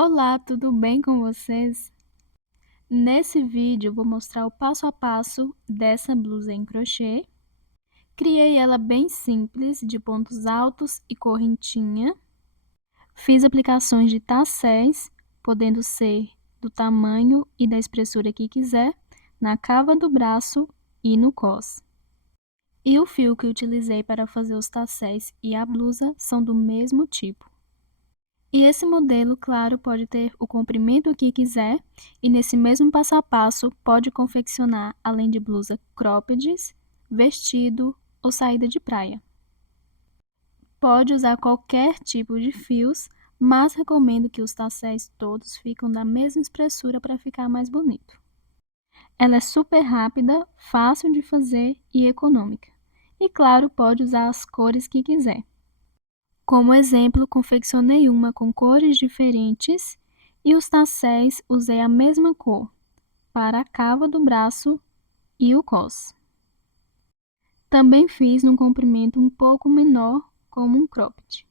Olá, tudo bem com vocês? Nesse vídeo, eu vou mostrar o passo a passo dessa blusa em crochê. Criei ela bem simples, de pontos altos e correntinha. Fiz aplicações de tasséis, podendo ser do tamanho e da espessura que quiser, na cava do braço e no cós. E o fio que utilizei para fazer os tasséis e a blusa são do mesmo tipo. E esse modelo, claro, pode ter o comprimento que quiser, e nesse mesmo passo a passo pode confeccionar, além de blusa, croppeds, vestido ou saída de praia. Pode usar qualquer tipo de fios, mas recomendo que os tasséis todos ficam da mesma espessura para ficar mais bonito. Ela é super rápida, fácil de fazer e econômica. E claro, pode usar as cores que quiser. Como exemplo, confeccionei uma com cores diferentes e os tasséis usei a mesma cor para a cava do braço e o cós. Também fiz num comprimento um pouco menor, como um cropped.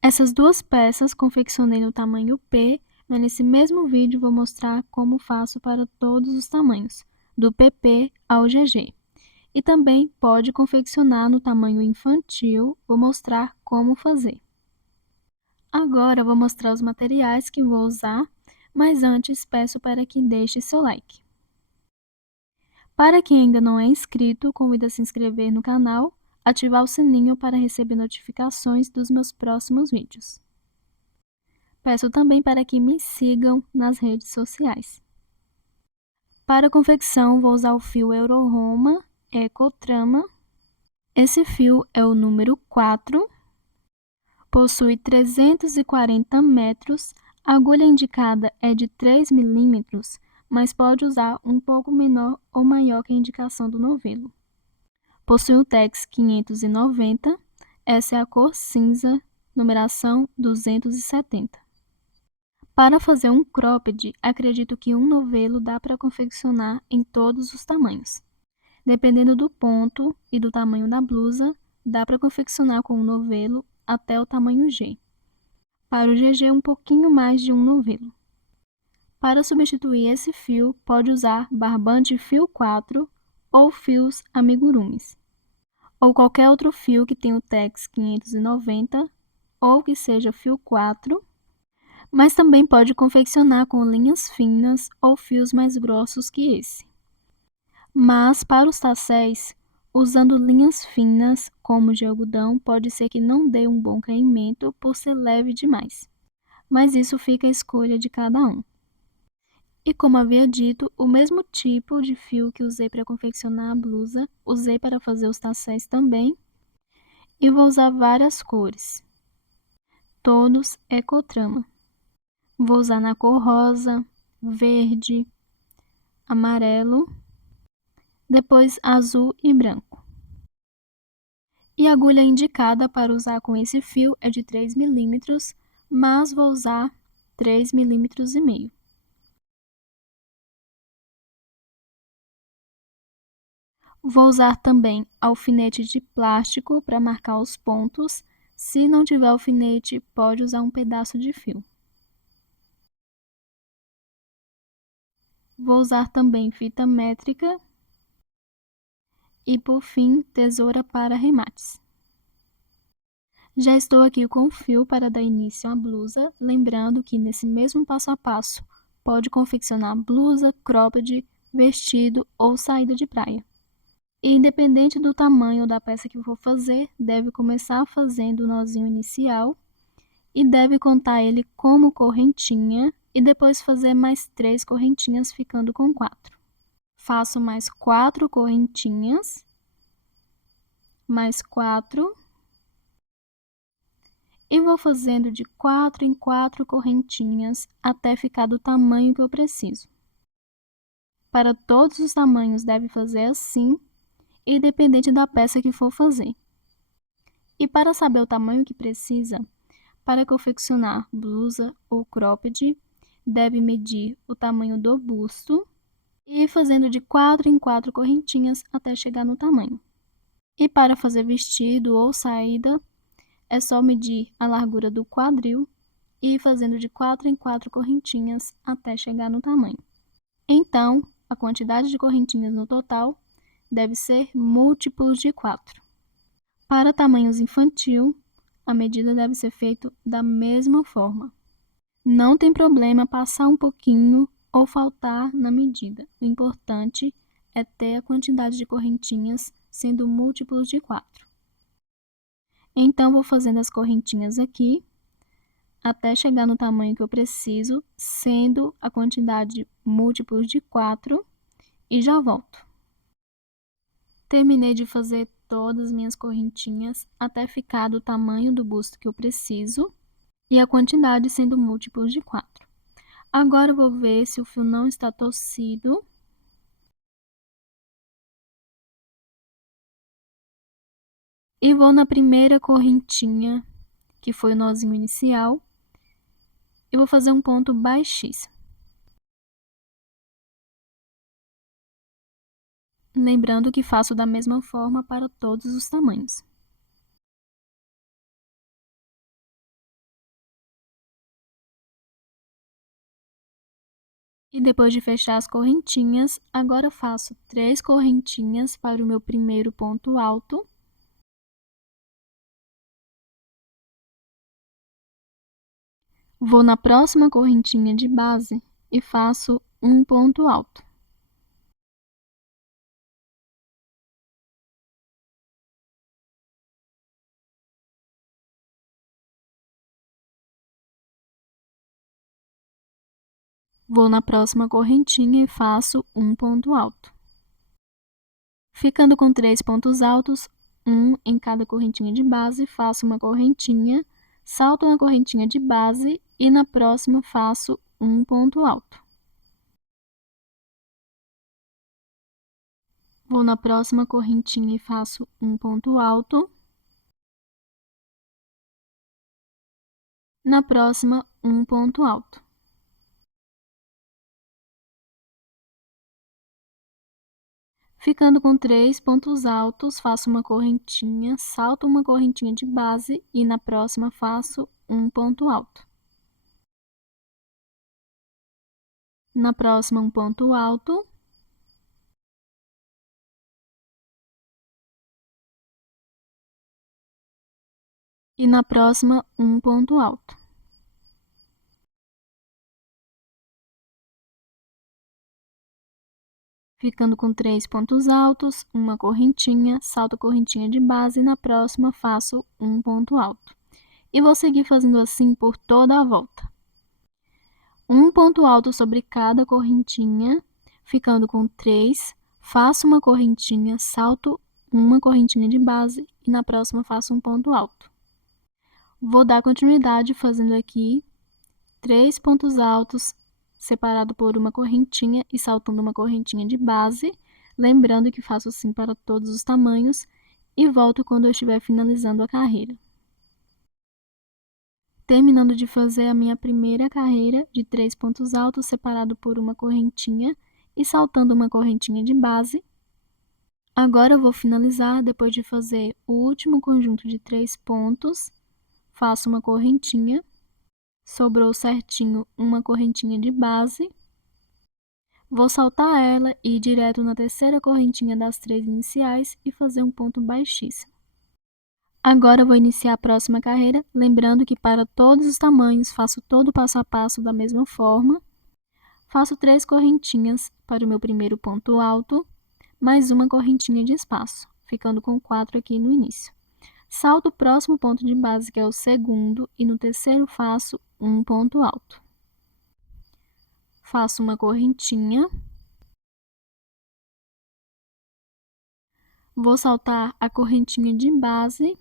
Essas duas peças confeccionei no tamanho P, mas nesse mesmo vídeo vou mostrar como faço para todos os tamanhos, do PP ao GG. E também pode confeccionar no tamanho infantil, vou mostrar como fazer. Agora vou mostrar os materiais que vou usar, mas antes peço para que deixe seu like. Para quem ainda não é inscrito, convido a se inscrever no canal, ativar o sininho para receber notificações dos meus próximos vídeos. Peço também para que me sigam nas redes sociais. Para a confecção, vou usar o fio Euro-Roma Ecotrama. Esse fio é o número 4. Possui 340 metros, a agulha indicada é de 3 milímetros, mas pode usar um pouco menor ou maior que a indicação do novelo. Possui um tex 590, essa é a cor cinza, numeração 270. Para fazer um cropped, acredito que um novelo dá para confeccionar em todos os tamanhos. Dependendo do ponto e do tamanho da blusa, dá para confeccionar com um novelo até o tamanho G. Para o GG, um pouquinho mais de um novelo. Para substituir esse fio, pode usar barbante fio 4 ou fios amigurumis, ou qualquer outro fio que tenha o tex 590 ou que seja fio 4, mas também pode confeccionar com linhas finas ou fios mais grossos que esse. Mas para os tasséis, usando linhas finas, como de algodão, pode ser que não dê um bom caimento por ser leve demais. Mas isso fica à escolha de cada um. E como havia dito, o mesmo tipo de fio que usei para confeccionar a blusa, usei para fazer os tasséis também. E vou usar várias cores, todos Ecotrama. Vou usar na cor rosa, verde, amarelo, depois azul e branco. E a agulha indicada para usar com esse fio é de 3 milímetros, mas vou usar 3,5 milímetros. Vou usar também alfinete de plástico para marcar os pontos. Se não tiver alfinete, pode usar um pedaço de fio. Vou usar também fita métrica e, por fim, tesoura para remates. Já estou aqui com o fio para dar início à blusa, lembrando que nesse mesmo passo a passo pode confeccionar blusa, cropped, vestido ou saída de praia. E independente do tamanho da peça que for fazer, deve começar fazendo o nozinho inicial e deve contar ele como correntinha e depois fazer mais 3 correntinhas, ficando com 4. Faço mais 4 correntinhas, mais 4 e vou fazendo de 4 em 4 correntinhas até ficar do tamanho que eu preciso. Para todos os tamanhos deve fazer assim, independente da peça que for fazer. E para saber o tamanho que precisa, para confeccionar blusa ou cropped, deve medir o tamanho do busto e ir fazendo de 4 em 4 correntinhas até chegar no tamanho. E para fazer vestido ou saída, é só medir a largura do quadril e ir fazendo de 4 em 4 correntinhas até chegar no tamanho. Então, a quantidade de correntinhas no total deve ser múltiplos de 4. Para tamanhos infantil, a medida deve ser feita da mesma forma. Não tem problema passar um pouquinho ou faltar na medida. O importante é ter a quantidade de correntinhas sendo múltiplos de 4. Então, vou fazendo as correntinhas aqui até chegar no tamanho que eu preciso, sendo a quantidade múltiplos de 4, e já volto. Terminei de fazer todas as minhas correntinhas até ficar do tamanho do busto que eu preciso e a quantidade sendo múltiplos de 4. Agora eu vou ver se o fio não está torcido. E vou na primeira correntinha, que foi o nozinho inicial, e vou fazer um ponto baixíssimo. Lembrando que faço da mesma forma para todos os tamanhos. E depois de fechar as correntinhas, agora faço 3 correntinhas para o meu primeiro ponto alto. Vou na próxima correntinha de base e faço um ponto alto. Vou na próxima correntinha e faço um ponto alto. Ficando com 3 pontos altos, um em cada correntinha de base, faço uma correntinha, salto uma correntinha de base e na próxima faço um ponto alto. Vou na próxima correntinha e faço um ponto alto. Na próxima, um ponto alto. Ficando com 3 pontos altos, faço uma correntinha, salto uma correntinha de base e na próxima faço um ponto alto. Na próxima, um ponto alto. E na próxima, um ponto alto. Ficando com 3 pontos altos, uma correntinha, salto a correntinha de base e na próxima faço um ponto alto. E vou seguir fazendo assim por toda a volta. Um ponto alto sobre cada correntinha, ficando com 3, faço uma correntinha, salto uma correntinha de base e na próxima faço um ponto alto. Vou dar continuidade fazendo aqui 3 pontos altos separado por uma correntinha e saltando uma correntinha de base, lembrando que faço assim para todos os tamanhos e volto quando eu estiver finalizando a carreira. Terminando de fazer a minha primeira carreira de 3 pontos altos separado por uma correntinha e saltando uma correntinha de base. Agora eu vou finalizar depois de fazer o último conjunto de 3 pontos, faço uma correntinha, sobrou certinho uma correntinha de base, vou saltar ela e ir direto na terceira correntinha das 3 iniciais e fazer um ponto baixíssimo. Agora eu vou iniciar a próxima carreira, lembrando que para todos os tamanhos faço todo o passo a passo da mesma forma. Faço 3 correntinhas para o meu primeiro ponto alto, mais uma correntinha de espaço, ficando com 4 aqui no início. Salto o próximo ponto de base, que é o segundo, e no terceiro faço um ponto alto. Faço uma correntinha. Vou saltar a correntinha de base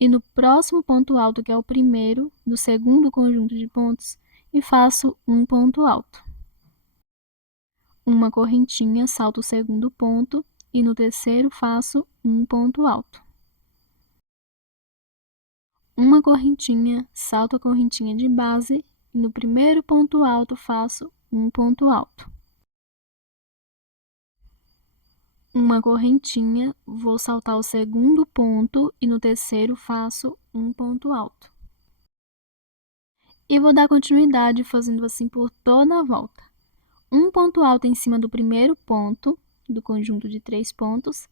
e no próximo ponto alto, que é o primeiro do segundo conjunto de pontos, e faço um ponto alto. Uma correntinha, salto o segundo ponto e no terceiro faço um ponto alto. Uma correntinha, salto a correntinha de base e no primeiro ponto alto faço um ponto alto. Uma correntinha, vou saltar o segundo ponto e no terceiro faço um ponto alto. E vou dar continuidade fazendo assim por toda a volta. Um ponto alto em cima do primeiro ponto do conjunto de 3 pontos,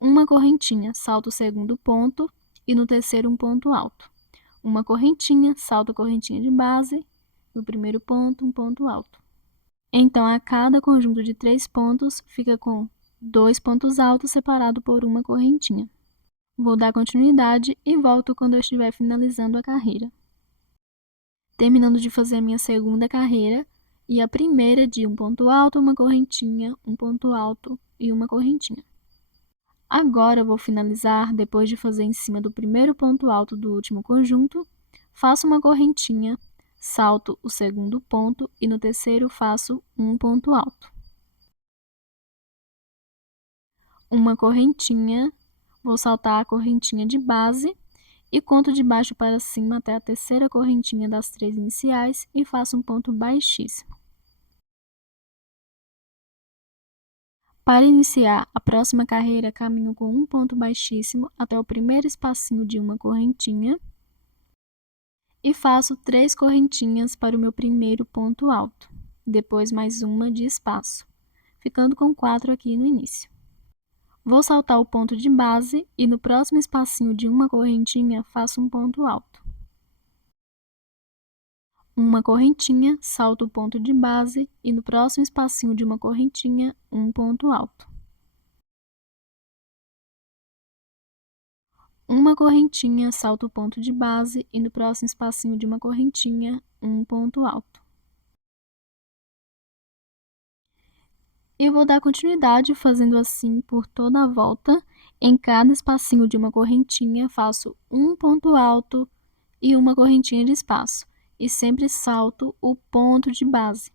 uma correntinha, salto o segundo ponto e no terceiro um ponto alto. Uma correntinha, salto a correntinha de base, no primeiro ponto, um ponto alto. Então, a cada conjunto de 3 pontos, fica com 2 pontos altos separados por uma correntinha. Vou dar continuidade e volto quando eu estiver finalizando a carreira. Terminando de fazer a minha segunda carreira e a primeira de um ponto alto, uma correntinha, um ponto alto e uma correntinha. Agora eu vou finalizar depois de fazer em cima do primeiro ponto alto do último conjunto, faço uma correntinha, salto o segundo ponto e no terceiro faço um ponto alto. Uma correntinha, vou saltar a correntinha de base e conto de baixo para cima até a terceira correntinha das 3 iniciais e faço um ponto baixíssimo. Para iniciar a próxima carreira, caminho com um ponto baixíssimo até o primeiro espacinho de uma correntinha e faço 3 correntinhas para o meu primeiro ponto alto, depois mais uma de espaço, ficando com 4 aqui no início. Vou saltar o ponto de base e no próximo espacinho de uma correntinha faço um ponto alto. Uma correntinha, salto o ponto de base e no próximo espacinho de uma correntinha, um ponto alto. Uma correntinha, salto o ponto de base e no próximo espacinho de uma correntinha, um ponto alto. E vou dar continuidade fazendo assim por toda a volta. Em cada espacinho de uma correntinha, faço um ponto alto e uma correntinha de espaço. E sempre salto o ponto de base.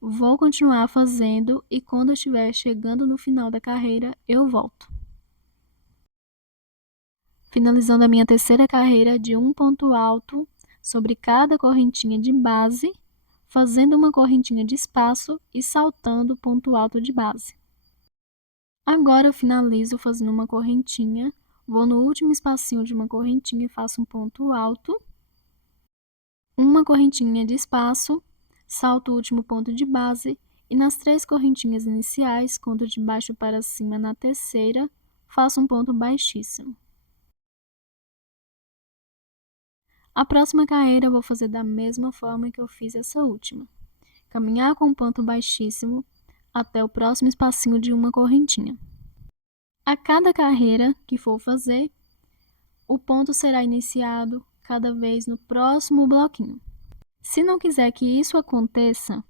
Vou continuar fazendo e quando eu estiver chegando no final da carreira, eu volto. Finalizando a minha terceira carreira de um ponto alto sobre cada correntinha de base, fazendo uma correntinha de espaço e saltando o ponto alto de base. Agora eu finalizo fazendo uma correntinha, vou no último espacinho de uma correntinha e faço um ponto alto, uma correntinha de espaço, salto o último ponto de base e nas 3 correntinhas iniciais, conto de baixo para cima na terceira, faço um ponto baixíssimo. A próxima carreira eu vou fazer da mesma forma que eu fiz essa última. Caminhar com um ponto baixíssimo até o próximo espacinho de uma correntinha. A cada carreira que for fazer, o ponto será iniciado cada vez no próximo bloquinho. Se não quiser que isso aconteça,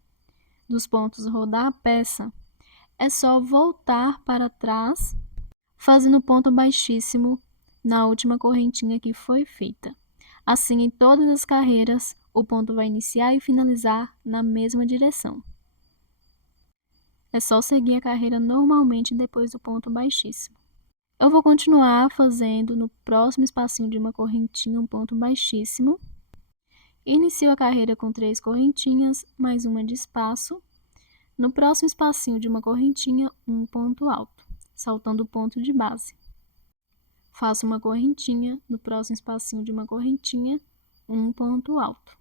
dos pontos rodar a peça, é só voltar para trás, fazendo ponto baixíssimo na última correntinha que foi feita. Assim, em todas as carreiras, o ponto vai iniciar e finalizar na mesma direção. É só seguir a carreira normalmente depois do ponto baixíssimo. Eu vou continuar fazendo no próximo espacinho de uma correntinha um ponto baixíssimo. Inicio a carreira com 3 correntinhas, mais uma de espaço. No próximo espacinho de uma correntinha, um ponto alto, saltando o ponto de base. Faço uma correntinha, no próximo espacinho de uma correntinha, um ponto alto.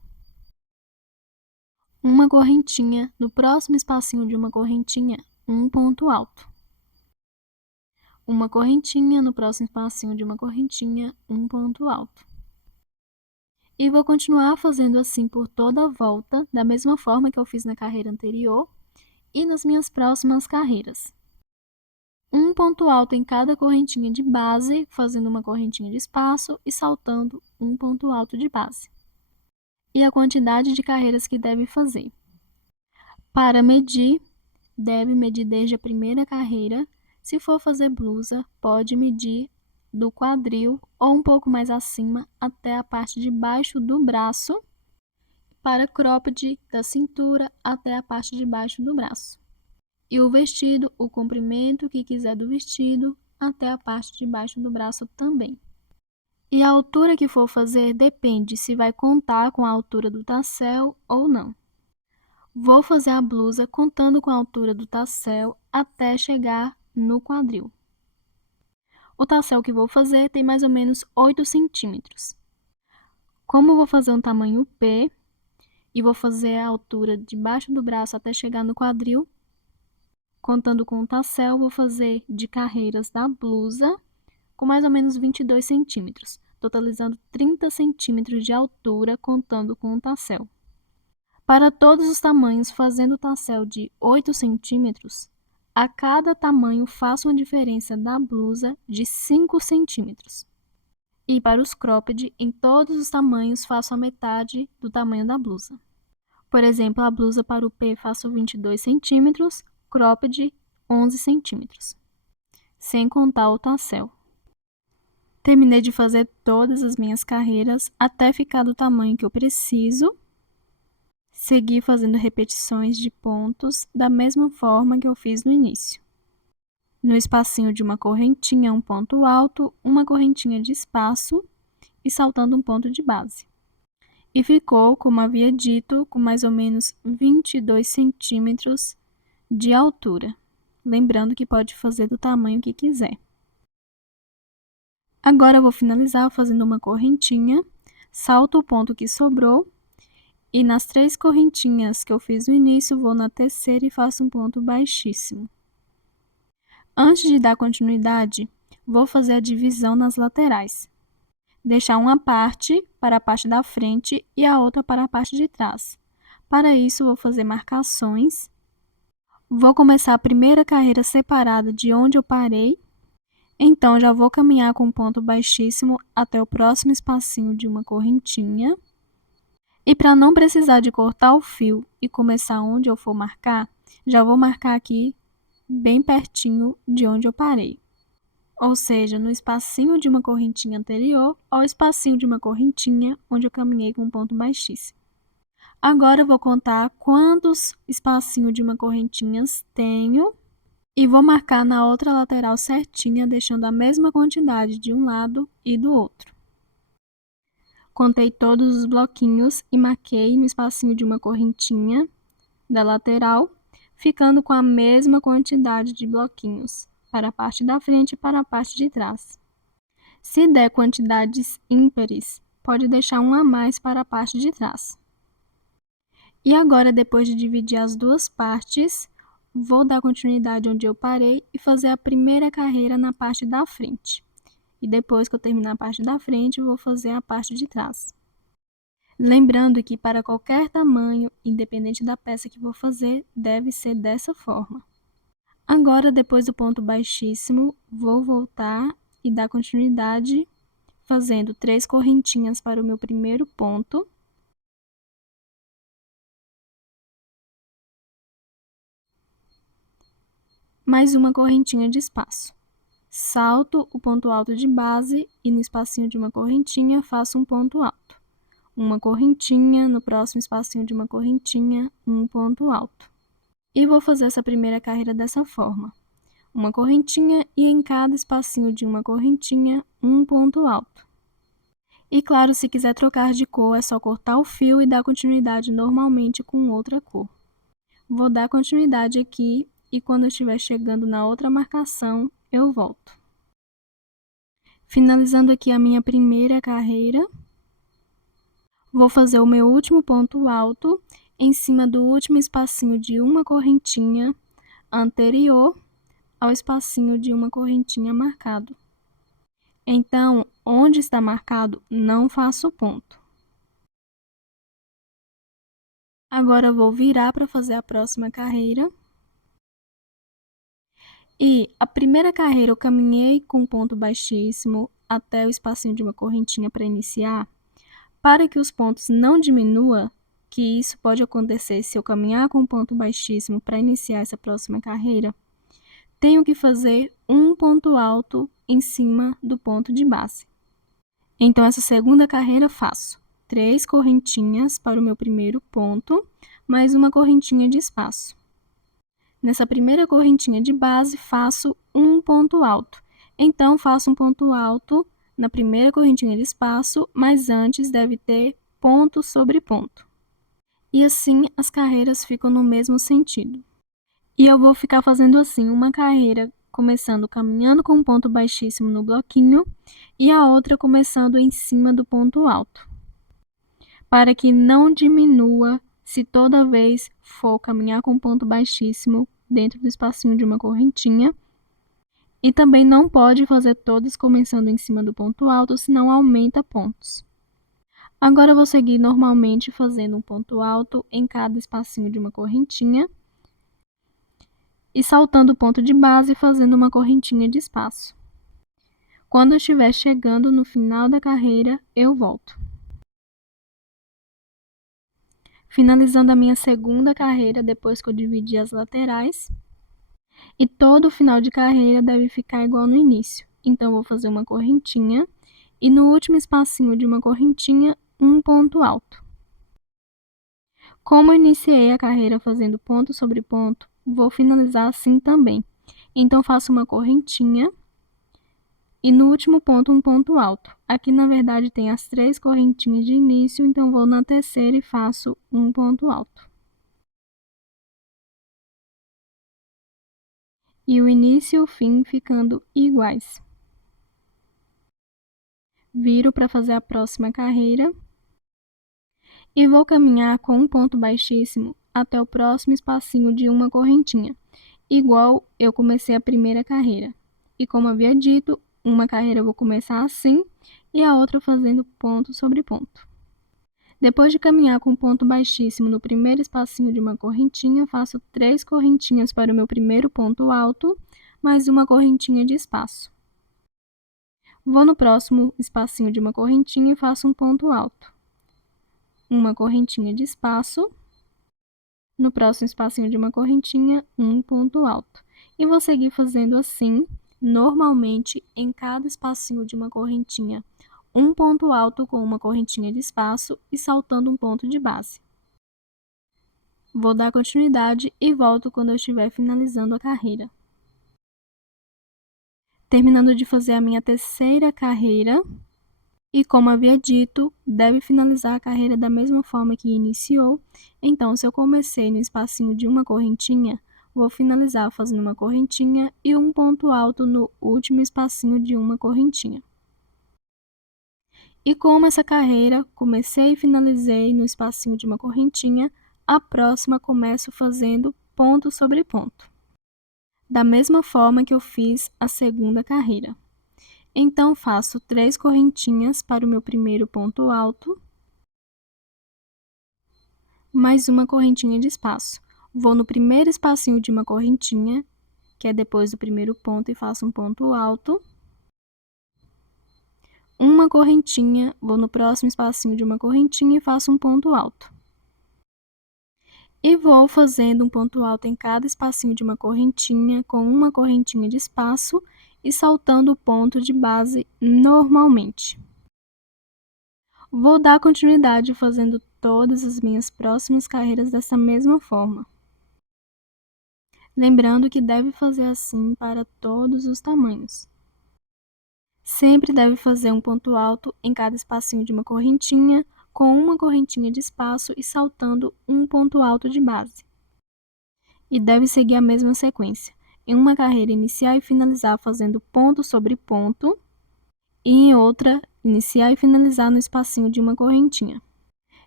Uma correntinha, no próximo espacinho de uma correntinha, um ponto alto. Uma correntinha, no próximo espacinho de uma correntinha, um ponto alto. E vou continuar fazendo assim por toda a volta, da mesma forma que eu fiz na carreira anterior e nas minhas próximas carreiras. Um ponto alto em cada correntinha de base, fazendo uma correntinha de espaço e saltando um ponto alto de base. E a quantidade de carreiras que deve fazer. Para medir, deve medir desde a primeira carreira. Se for fazer blusa, pode medir do quadril ou um pouco mais acima até a parte de baixo do braço. Para cropped, da cintura até a parte de baixo do braço. E o vestido, o comprimento que quiser do vestido, até a parte de baixo do braço também. E a altura que for fazer depende se vai contar com a altura do tassel ou não. Vou fazer a blusa contando com a altura do tassel até chegar no quadril. O tassel que vou fazer tem mais ou menos 8 centímetros. Como vou fazer um tamanho P, e vou fazer a altura debaixo do braço até chegar no quadril. Contando com o tassel, vou fazer de carreiras da blusa com mais ou menos 22 centímetros, totalizando 30 centímetros de altura contando com o tassel. Para todos os tamanhos, fazendo o tassel de 8 centímetros, a cada tamanho faço uma diferença da blusa de 5 centímetros. E para os cropped, em todos os tamanhos, faço a metade do tamanho da blusa. Por exemplo, a blusa para o P faço 22 centímetros, cropped 11 centímetros, sem contar o tassel. Terminei de fazer todas as minhas carreiras até ficar do tamanho que eu preciso. Segui fazendo repetições de pontos da mesma forma que eu fiz no início. No espacinho de uma correntinha, um ponto alto, uma correntinha de espaço e saltando um ponto de base. E ficou, como havia dito, com mais ou menos 22 centímetros de altura. Lembrando que pode fazer do tamanho que quiser. Agora eu vou finalizar fazendo uma correntinha, salto o ponto que sobrou e nas 3 correntinhas que eu fiz no início, vou na terceira e faço um ponto baixíssimo. Antes de dar continuidade, vou fazer a divisão nas laterais. Deixar uma parte para a parte da frente e a outra para a parte de trás. Para isso, vou fazer marcações. Vou começar a primeira carreira separada de onde eu parei. Então, já vou caminhar com um ponto baixíssimo até o próximo espacinho de uma correntinha. E para não precisar de cortar o fio e começar onde eu for marcar, já vou marcar aqui bem pertinho de onde eu parei. Ou seja, no espacinho de uma correntinha anterior ao espacinho de uma correntinha onde eu caminhei com um ponto baixíssimo. Agora eu vou contar quantos espacinhos de uma correntinha tenho e vou marcar na outra lateral certinha, deixando a mesma quantidade de um lado e do outro. Contei todos os bloquinhos e marquei no espacinho de uma correntinha da lateral, ficando com a mesma quantidade de bloquinhos para a parte da frente e para a parte de trás. Se der quantidades ímpares, pode deixar um a mais para a parte de trás. E agora, depois de dividir as duas partes, vou dar continuidade onde eu parei e fazer a primeira carreira na parte da frente. E depois que eu terminar a parte da frente, vou fazer a parte de trás. Lembrando que para qualquer tamanho, independente da peça que vou fazer, deve ser dessa forma. Agora, depois do ponto baixíssimo, vou voltar e dar continuidade, fazendo 3 correntinhas para o meu primeiro ponto. Mais uma correntinha de espaço. Salto o ponto alto de base e no espacinho de uma correntinha faço um ponto alto. Uma correntinha, no próximo espacinho de uma correntinha, um ponto alto. E vou fazer essa primeira carreira dessa forma. Uma correntinha e em cada espacinho de uma correntinha, um ponto alto. E claro, se quiser trocar de cor, é só cortar o fio e dar continuidade normalmente com outra cor. Vou dar continuidade aqui e quando eu estiver chegando na outra marcação, eu volto. Finalizando aqui a minha primeira carreira, vou fazer o meu último ponto alto em cima do último espacinho de uma correntinha anterior ao espacinho de uma correntinha marcado. Então, onde está marcado, não faço ponto. Agora, vou virar para fazer a próxima carreira. E a primeira carreira eu caminhei com ponto baixíssimo até o espacinho de uma correntinha para iniciar. Para que os pontos não diminuam, que isso pode acontecer se eu caminhar com ponto baixíssimo para iniciar essa próxima carreira, tenho que fazer um ponto alto em cima do ponto de base. Então, essa segunda carreira faço 3 correntinhas para o meu primeiro ponto, mais uma correntinha de espaço. Nessa primeira correntinha de base, faço um ponto alto. Então, faço um ponto alto na primeira correntinha de espaço, mas antes deve ter ponto sobre ponto. E assim, as carreiras ficam no mesmo sentido. E eu vou ficar fazendo assim, uma carreira começando caminhando com um ponto baixíssimo no bloquinho e a outra começando em cima do ponto alto. para que não diminua se toda vez for caminhar com ponto baixíssimo dentro do espacinho de uma correntinha. E também não pode fazer todas começando em cima do ponto alto, senão aumenta pontos. Agora eu vou seguir normalmente fazendo um ponto alto em cada espacinho de uma correntinha e saltando o ponto de base fazendo uma correntinha de espaço. Quando eu estiver chegando no final da carreira, eu volto. Finalizando a minha segunda carreira depois que eu dividi as laterais. E todo o final de carreira deve ficar igual no início. Então, eu vou fazer uma correntinha e no último espacinho de uma correntinha, um ponto alto. Como eu iniciei a carreira fazendo ponto sobre ponto, vou finalizar assim também. Então, faço uma correntinha e no último ponto, um ponto alto. Aqui, na verdade, tem as 3 correntinhas de início, então vou na terceira e faço um ponto alto. E o início e o fim ficando iguais. Viro para fazer a próxima carreira e vou caminhar com um ponto baixíssimo até o próximo espacinho de uma correntinha, igual eu comecei a primeira carreira. E como havia dito, uma carreira eu vou começar assim e a outra fazendo ponto sobre ponto. Depois de caminhar com um ponto baixíssimo no primeiro espacinho de uma correntinha, faço 3 correntinhas para o meu primeiro ponto alto, mais uma correntinha de espaço. Vou no próximo espacinho de uma correntinha e faço um ponto alto. Uma correntinha de espaço. No próximo espacinho de uma correntinha, um ponto alto. E vou seguir fazendo assim, normalmente, em cada espacinho de uma correntinha, um ponto alto com uma correntinha de espaço e saltando um ponto de base. Vou dar continuidade e volto quando eu estiver finalizando a carreira. Terminando de fazer a minha terceira carreira, e como havia dito, deve finalizar a carreira da mesma forma que iniciou. Então, se eu comecei no espacinho de uma correntinha, vou finalizar fazendo uma correntinha e um ponto alto no último espacinho de uma correntinha. E como essa carreira comecei e finalizei no espacinho de uma correntinha, a próxima começo fazendo ponto sobre ponto, da mesma forma que eu fiz a segunda carreira. Então, faço 3 correntinhas para o meu primeiro ponto alto, mais uma correntinha de espaço. Vou no primeiro espacinho de uma correntinha, que é depois do primeiro ponto, e faço um ponto alto. Uma correntinha, vou no próximo espacinho de uma correntinha e faço um ponto alto. E vou fazendo um ponto alto em cada espacinho de uma correntinha, com uma correntinha de espaço, e saltando o ponto de base normalmente. Vou dar continuidade fazendo todas as minhas próximas carreiras dessa mesma forma. Lembrando que deve fazer assim para todos os tamanhos. Sempre deve fazer um ponto alto em cada espacinho de uma correntinha, com uma correntinha de espaço e saltando um ponto alto de base. E deve seguir a mesma sequência. Em uma carreira iniciar e finalizar fazendo ponto sobre ponto, e em outra iniciar e finalizar no espacinho de uma correntinha.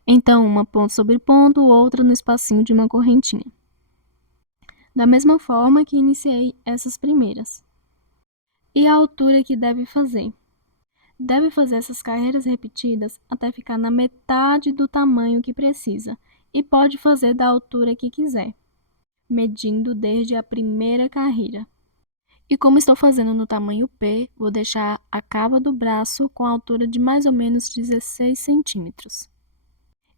Então, uma ponto sobre ponto, outra no espacinho de uma correntinha. Da mesma forma que iniciei essas primeiras. E a altura que deve fazer? Deve fazer essas carreiras repetidas até ficar na metade do tamanho que precisa, e pode fazer da altura que quiser, medindo desde a primeira carreira. E como estou fazendo no tamanho P, vou deixar a cava do braço com a altura de mais ou menos 16 centímetros.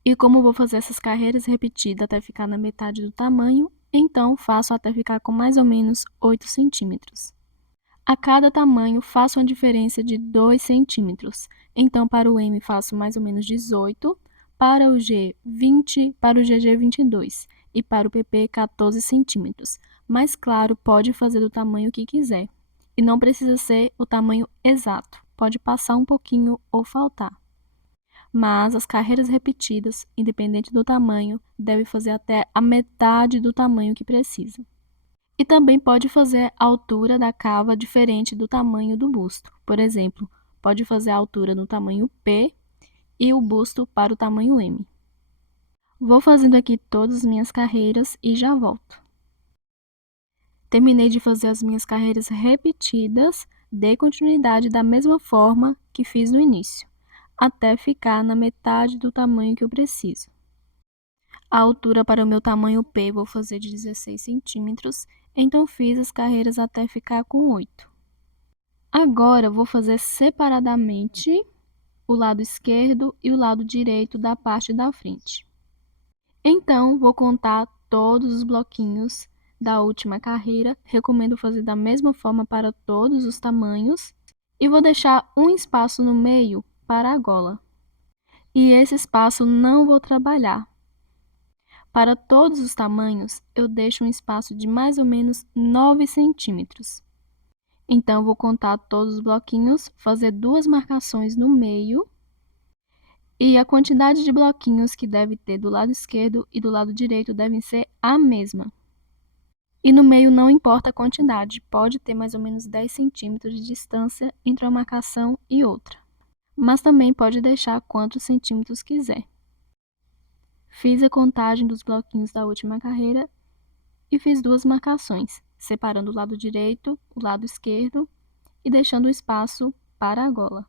E como vou fazer essas carreiras repetidas até ficar na metade do tamanho, então faço até ficar com mais ou menos 8 centímetros. A cada tamanho faço uma diferença de 2 centímetros. Então, para o M faço mais ou menos 18, para o G 20, para o GG 22 e para o PP 14 centímetros. Mas, claro, pode fazer do tamanho que quiser. E não precisa ser o tamanho exato, pode passar um pouquinho ou faltar. Mas as carreiras repetidas, independente do tamanho, deve fazer até a metade do tamanho que precisa. E também pode fazer a altura da cava diferente do tamanho do busto. Por exemplo, pode fazer a altura no tamanho P e o busto para o tamanho M. Vou fazendo aqui todas as minhas carreiras e já volto. Terminei de fazer as minhas carreiras repetidas, dei continuidade da mesma forma que fiz no início, até ficar na metade do tamanho que eu preciso. A altura para o meu tamanho P vou fazer de 16 centímetros, então fiz as carreiras até ficar com 8. Agora, vou fazer separadamente o lado esquerdo e o lado direito da parte da frente. Então, vou contar todos os bloquinhos da última carreira, recomendo fazer da mesma forma para todos os tamanhos, e vou deixar um espaço no meio para a gola. E esse espaço não vou trabalhar. Para todos os tamanhos, eu deixo um espaço de mais ou menos 9 centímetros. Então, vou contar todos os bloquinhos, fazer 2 marcações no meio, e a quantidade de bloquinhos que deve ter do lado esquerdo e do lado direito devem ser a mesma. E no meio não importa a quantidade, pode ter mais ou menos 10 centímetros de distância entre uma marcação e outra. Mas também pode deixar quantos centímetros quiser. Fiz a contagem dos bloquinhos da última carreira e fiz 2 marcações, separando o lado direito, o lado esquerdo e deixando o espaço para a gola.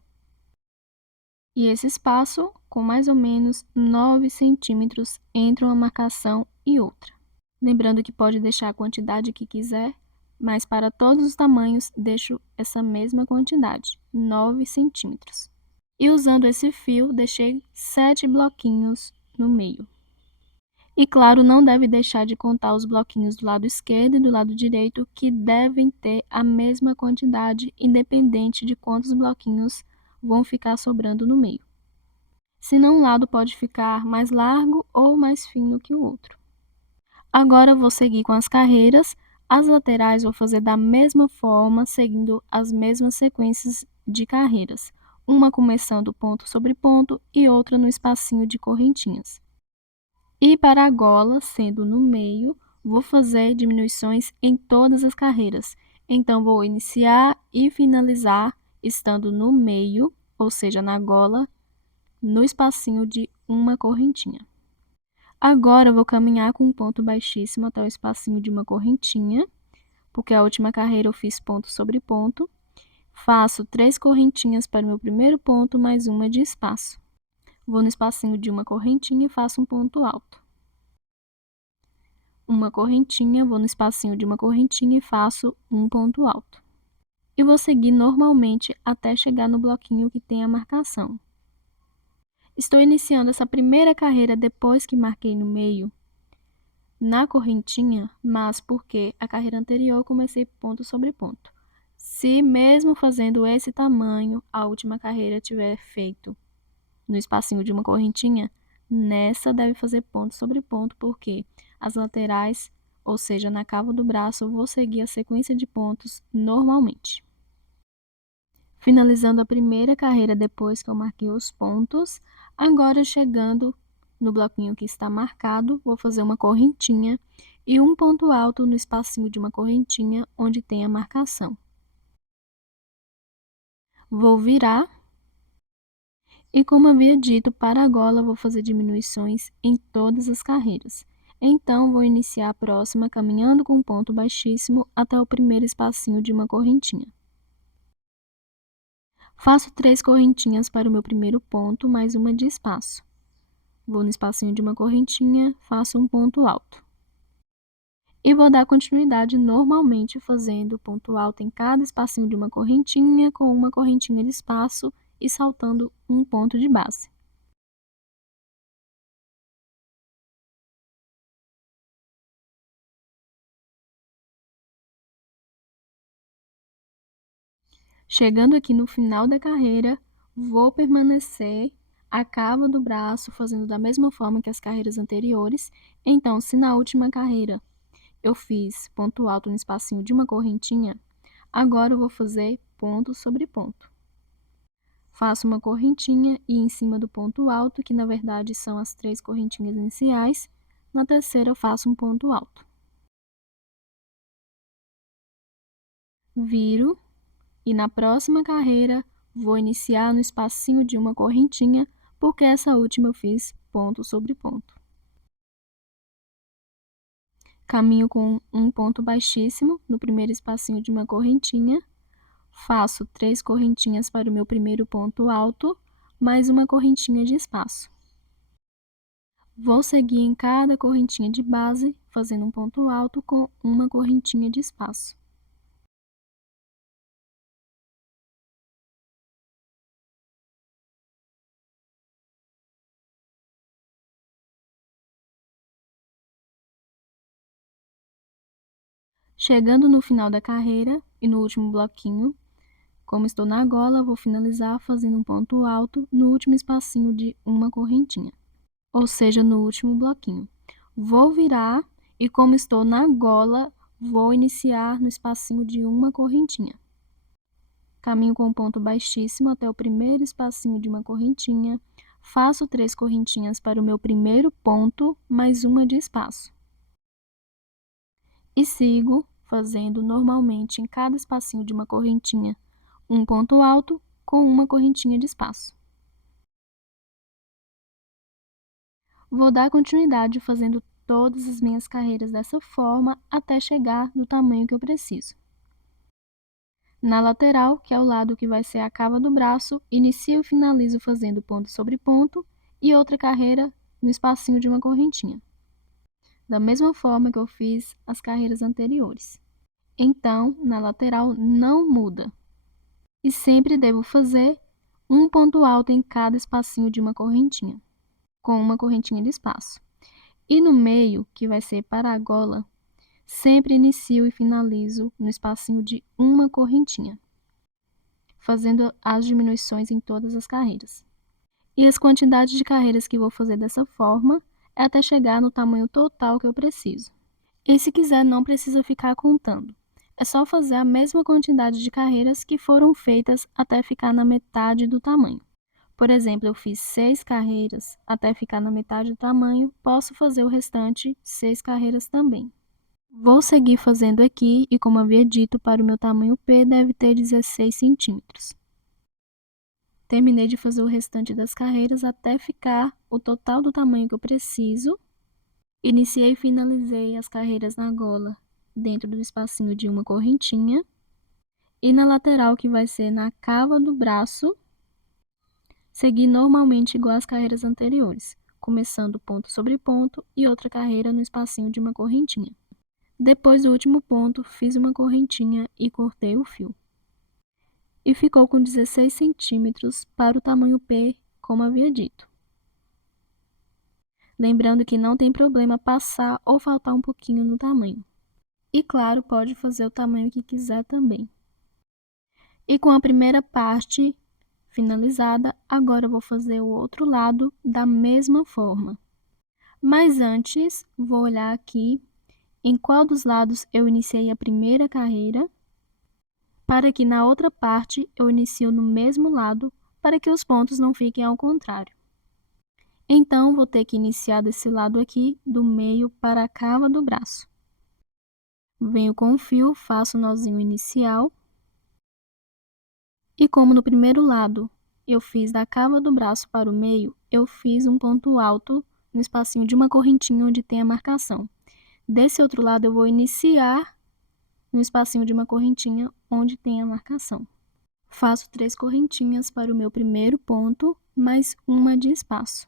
E esse espaço com mais ou menos 9 centímetros entre uma marcação e outra. Lembrando que pode deixar a quantidade que quiser, mas para todos os tamanhos deixo essa mesma quantidade, 9 centímetros. E usando esse fio, deixei 7 bloquinhos no meio. E claro, não deve deixar de contar os bloquinhos do lado esquerdo e do lado direito, que devem ter a mesma quantidade, independente de quantos bloquinhos vão ficar sobrando no meio. Senão, um lado pode ficar mais largo ou mais fino que o outro. Agora, vou seguir com as carreiras. As laterais vou fazer da mesma forma, seguindo as mesmas sequências de carreiras. Uma começando ponto sobre ponto e outra no espacinho de correntinhas. E para a gola, sendo no meio, vou fazer diminuições em todas as carreiras. Então, vou iniciar e finalizar estando no meio, ou seja, na gola, no espacinho de uma correntinha. Agora, eu vou caminhar com um ponto baixíssimo até o espacinho de uma correntinha, porque a última carreira eu fiz ponto sobre ponto. Faço 3 correntinhas para o meu primeiro ponto, mais uma de espaço. Vou no espacinho de uma correntinha e faço um ponto alto. Uma correntinha, vou no espacinho de uma correntinha e faço um ponto alto. E vou seguir normalmente até chegar no bloquinho que tem a marcação. Estou iniciando essa primeira carreira depois que marquei no meio, na correntinha, mas porque a carreira anterior eu comecei ponto sobre ponto. Se mesmo fazendo esse tamanho, a última carreira tiver feito no espacinho de uma correntinha, nessa deve fazer ponto sobre ponto, porque as laterais, ou seja, na cava do braço, eu vou seguir a sequência de pontos normalmente. Finalizando a primeira carreira depois que eu marquei os pontos, agora chegando no bloquinho que está marcado, vou fazer uma correntinha e um ponto alto no espacinho de uma correntinha onde tem a marcação. Vou virar e, como havia dito, para a gola vou fazer diminuições em todas as carreiras. Então, vou iniciar a próxima caminhando com um ponto baixíssimo até o primeiro espacinho de uma correntinha. Faço 3 correntinhas para o meu primeiro ponto, mais uma de espaço. Vou no espacinho de uma correntinha, faço um ponto alto. E vou dar continuidade normalmente fazendo ponto alto em cada espacinho de uma correntinha, com uma correntinha de espaço e saltando um ponto de base. Chegando aqui no final da carreira, vou permanecer a cava do braço fazendo da mesma forma que as carreiras anteriores. Então, se na última carreira eu fiz ponto alto no espacinho de uma correntinha, agora eu vou fazer ponto sobre ponto. Faço uma correntinha e em cima do ponto alto, que na verdade são as 3 correntinhas iniciais, na terceira eu faço um ponto alto. Viro e na próxima carreira vou iniciar no espacinho de uma correntinha, porque essa última eu fiz ponto sobre ponto. Caminho com um ponto baixíssimo no primeiro espacinho de uma correntinha, faço 3 correntinhas para o meu primeiro ponto alto, mais uma correntinha de espaço. Vou seguir em cada correntinha de base, fazendo um ponto alto com uma correntinha de espaço. Chegando no final da carreira e no último bloquinho, como estou na gola, vou finalizar fazendo um ponto alto no último espacinho de uma correntinha, ou seja, no último bloquinho. Vou virar e, como estou na gola, vou iniciar no espacinho de uma correntinha. Caminho com um ponto baixíssimo até o primeiro espacinho de uma correntinha, faço 3 correntinhas para o meu primeiro ponto, mais uma de espaço. E sigo fazendo normalmente em cada espacinho de uma correntinha um ponto alto com uma correntinha de espaço. Vou dar continuidade fazendo todas as minhas carreiras dessa forma até chegar no tamanho que eu preciso. Na lateral, que é o lado que vai ser a cava do braço, inicio e finalizo fazendo ponto sobre ponto e outra carreira no espacinho de uma correntinha, da mesma forma que eu fiz as carreiras anteriores. Então, na lateral não muda. E sempre devo fazer um ponto alto em cada espacinho de uma correntinha, com uma correntinha de espaço. E no meio, que vai ser para a gola, sempre inicio e finalizo no espacinho de uma correntinha, fazendo as diminuições em todas as carreiras. E as quantidades de carreiras que vou fazer dessa forma é até chegar no tamanho total que eu preciso. E se quiser, não precisa ficar contando. É só fazer a mesma quantidade de carreiras que foram feitas até ficar na metade do tamanho. Por exemplo, eu fiz 6 carreiras até ficar na metade do tamanho, posso fazer o restante 6 carreiras também. Vou seguir fazendo aqui e, como havia dito, para o meu tamanho P deve ter 16 centímetros. Terminei de fazer o restante das carreiras até ficar o total do tamanho que eu preciso. Iniciei e finalizei as carreiras na gola dentro do espacinho de uma correntinha. E na lateral, que vai ser na cava do braço, segui normalmente igual às carreiras anteriores, começando ponto sobre ponto e outra carreira no espacinho de uma correntinha. Depois do último ponto, fiz uma correntinha e cortei o fio. E ficou com 16 centímetros para o tamanho P, como havia dito. Lembrando que não tem problema passar ou faltar um pouquinho no tamanho. E claro, pode fazer o tamanho que quiser também. E com a primeira parte finalizada, agora eu vou fazer o outro lado da mesma forma. Mas antes, vou olhar aqui em qual dos lados eu iniciei a primeira carreira, para que na outra parte eu inicie no mesmo lado, para que os pontos não fiquem ao contrário. Então, vou ter que iniciar desse lado aqui, do meio para a cava do braço. Venho com o fio, faço o nozinho inicial. E como no primeiro lado eu fiz da cava do braço para o meio, eu fiz um ponto alto no espacinho de uma correntinha onde tem a marcação. Desse outro lado eu vou iniciar no espacinho de uma correntinha onde tem a marcação. Faço 3 correntinhas para o meu primeiro ponto, mais uma de espaço.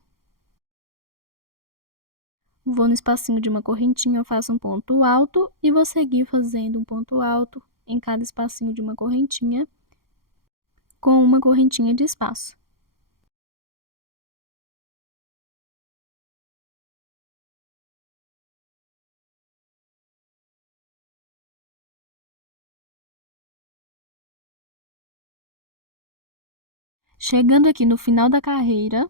Vou no espacinho de uma correntinha, eu faço um ponto alto e vou seguir fazendo um ponto alto em cada espacinho de uma correntinha, com uma correntinha de espaço. Chegando aqui no final da carreira,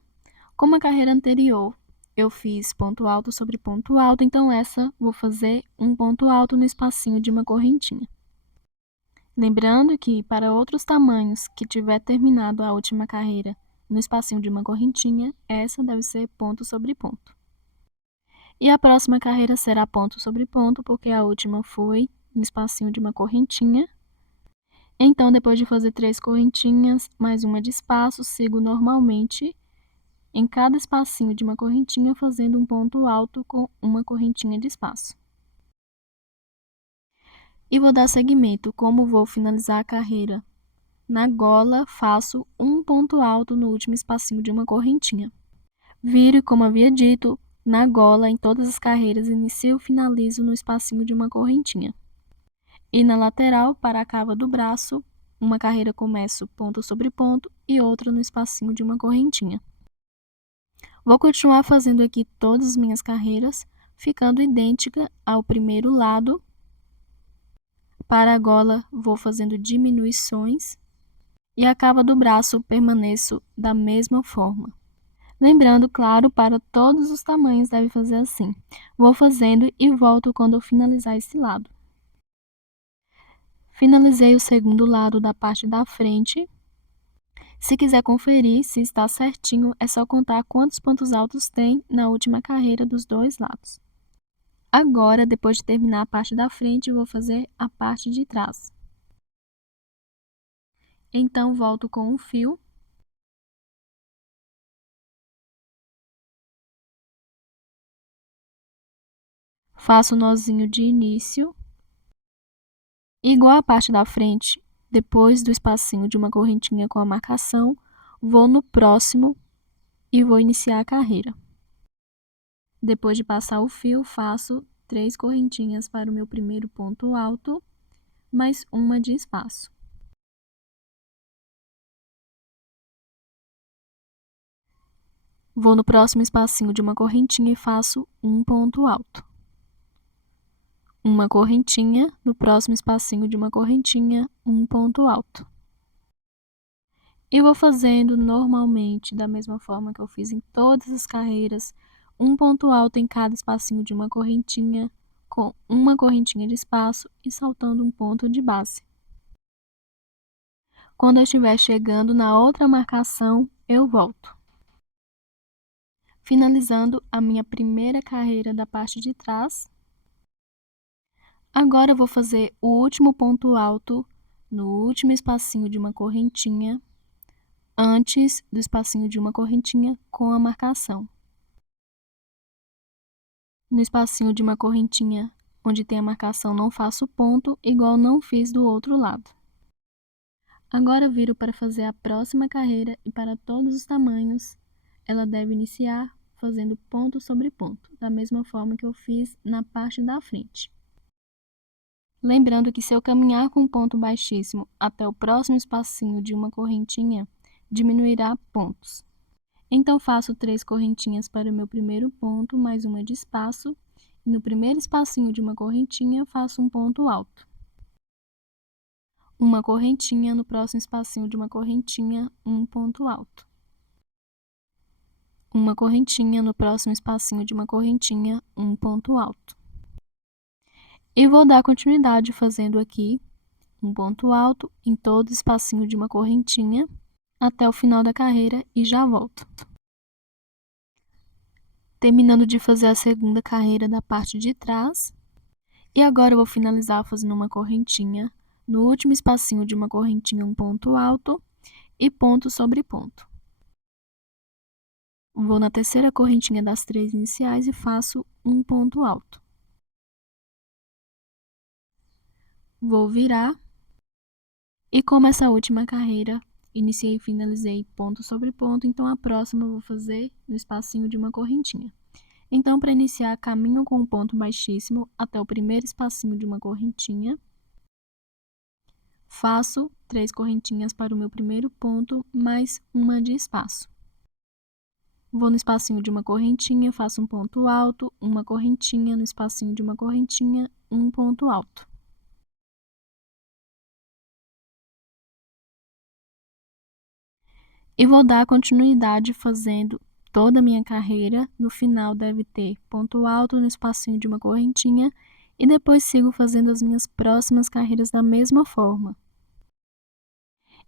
como a carreira anterior eu fiz ponto alto sobre ponto alto, então essa vou fazer um ponto alto no espacinho de uma correntinha. Lembrando que para outros tamanhos que tiver terminado a última carreira no espacinho de uma correntinha, essa deve ser ponto sobre ponto. E a próxima carreira será ponto sobre ponto, porque a última foi no espacinho de uma correntinha. Então, depois de fazer 3 correntinhas, mais uma de espaço, sigo normalmente em cada espacinho de uma correntinha, fazendo um ponto alto com uma correntinha de espaço. E vou dar seguimento. Como vou finalizar a carreira na gola, faço um ponto alto no último espacinho de uma correntinha. Viro, como havia dito, na gola, em todas as carreiras, inicio e finalizo no espacinho de uma correntinha. E na lateral, para a cava do braço, uma carreira começo ponto sobre ponto e outra no espacinho de uma correntinha. Vou continuar fazendo aqui todas as minhas carreiras, ficando idêntica ao primeiro lado. Para a gola, vou fazendo diminuições e a cava do braço permaneço da mesma forma. Lembrando, claro, para todos os tamanhos deve fazer assim. Vou fazendo e volto quando eu finalizar esse lado. Finalizei o segundo lado da parte da frente. Se quiser conferir se está certinho, é só contar quantos pontos altos tem na última carreira dos dois lados. Agora, depois de terminar a parte da frente, vou fazer a parte de trás. Então, volto com um fio. Faço o nozinho de início. Igual a parte da frente, depois do espacinho de uma correntinha com a marcação, vou no próximo e vou iniciar a carreira. Depois de passar o fio, faço 3 correntinhas para o meu primeiro ponto alto, mais uma de espaço. Vou no próximo espacinho de uma correntinha e faço um ponto alto. Uma correntinha, no próximo espacinho de uma correntinha, um ponto alto. E vou fazendo normalmente, da mesma forma que eu fiz em todas as carreiras, um ponto alto em cada espacinho de uma correntinha, com uma correntinha de espaço e saltando um ponto de base. Quando eu estiver chegando na outra marcação, eu volto. Finalizando a minha primeira carreira da parte de trás. Agora eu vou fazer o último ponto alto no último espacinho de uma correntinha, antes do espacinho de uma correntinha com a marcação. No espacinho de uma correntinha onde tem a marcação, não faço ponto, igual não fiz do outro lado. Agora viro para fazer a próxima carreira e para todos os tamanhos, ela deve iniciar fazendo ponto sobre ponto, da mesma forma que eu fiz na parte da frente. Lembrando que se eu caminhar com um ponto baixíssimo até o próximo espacinho de uma correntinha, diminuirá pontos. Então, faço 3 correntinhas para o meu primeiro ponto, mais uma de espaço, e no primeiro espacinho de uma correntinha, faço um ponto alto. Uma correntinha, no próximo espacinho de uma correntinha, um ponto alto. Uma correntinha, no próximo espacinho de uma correntinha, um ponto alto. E vou dar continuidade fazendo aqui um ponto alto em todo espacinho de uma correntinha até o final da carreira e já volto. Terminando de fazer a segunda carreira da parte de trás. E agora eu vou finalizar fazendo uma correntinha no último espacinho de uma correntinha, um ponto alto e ponto sobre ponto. Vou na terceira correntinha das 3 iniciais e faço um ponto alto. Vou virar. E como essa última carreira, iniciei e finalizei ponto sobre ponto, então a próxima eu vou fazer no espacinho de uma correntinha. Então, para iniciar, caminho com um ponto baixíssimo até o primeiro espacinho de uma correntinha. Faço 3 correntinhas para o meu primeiro ponto, mais uma de espaço. Vou no espacinho de uma correntinha, faço um ponto alto, uma correntinha, no espacinho de uma correntinha, um ponto alto. E vou dar continuidade fazendo toda a minha carreira. No final deve ter ponto alto no espacinho de uma correntinha e depois sigo fazendo as minhas próximas carreiras da mesma forma.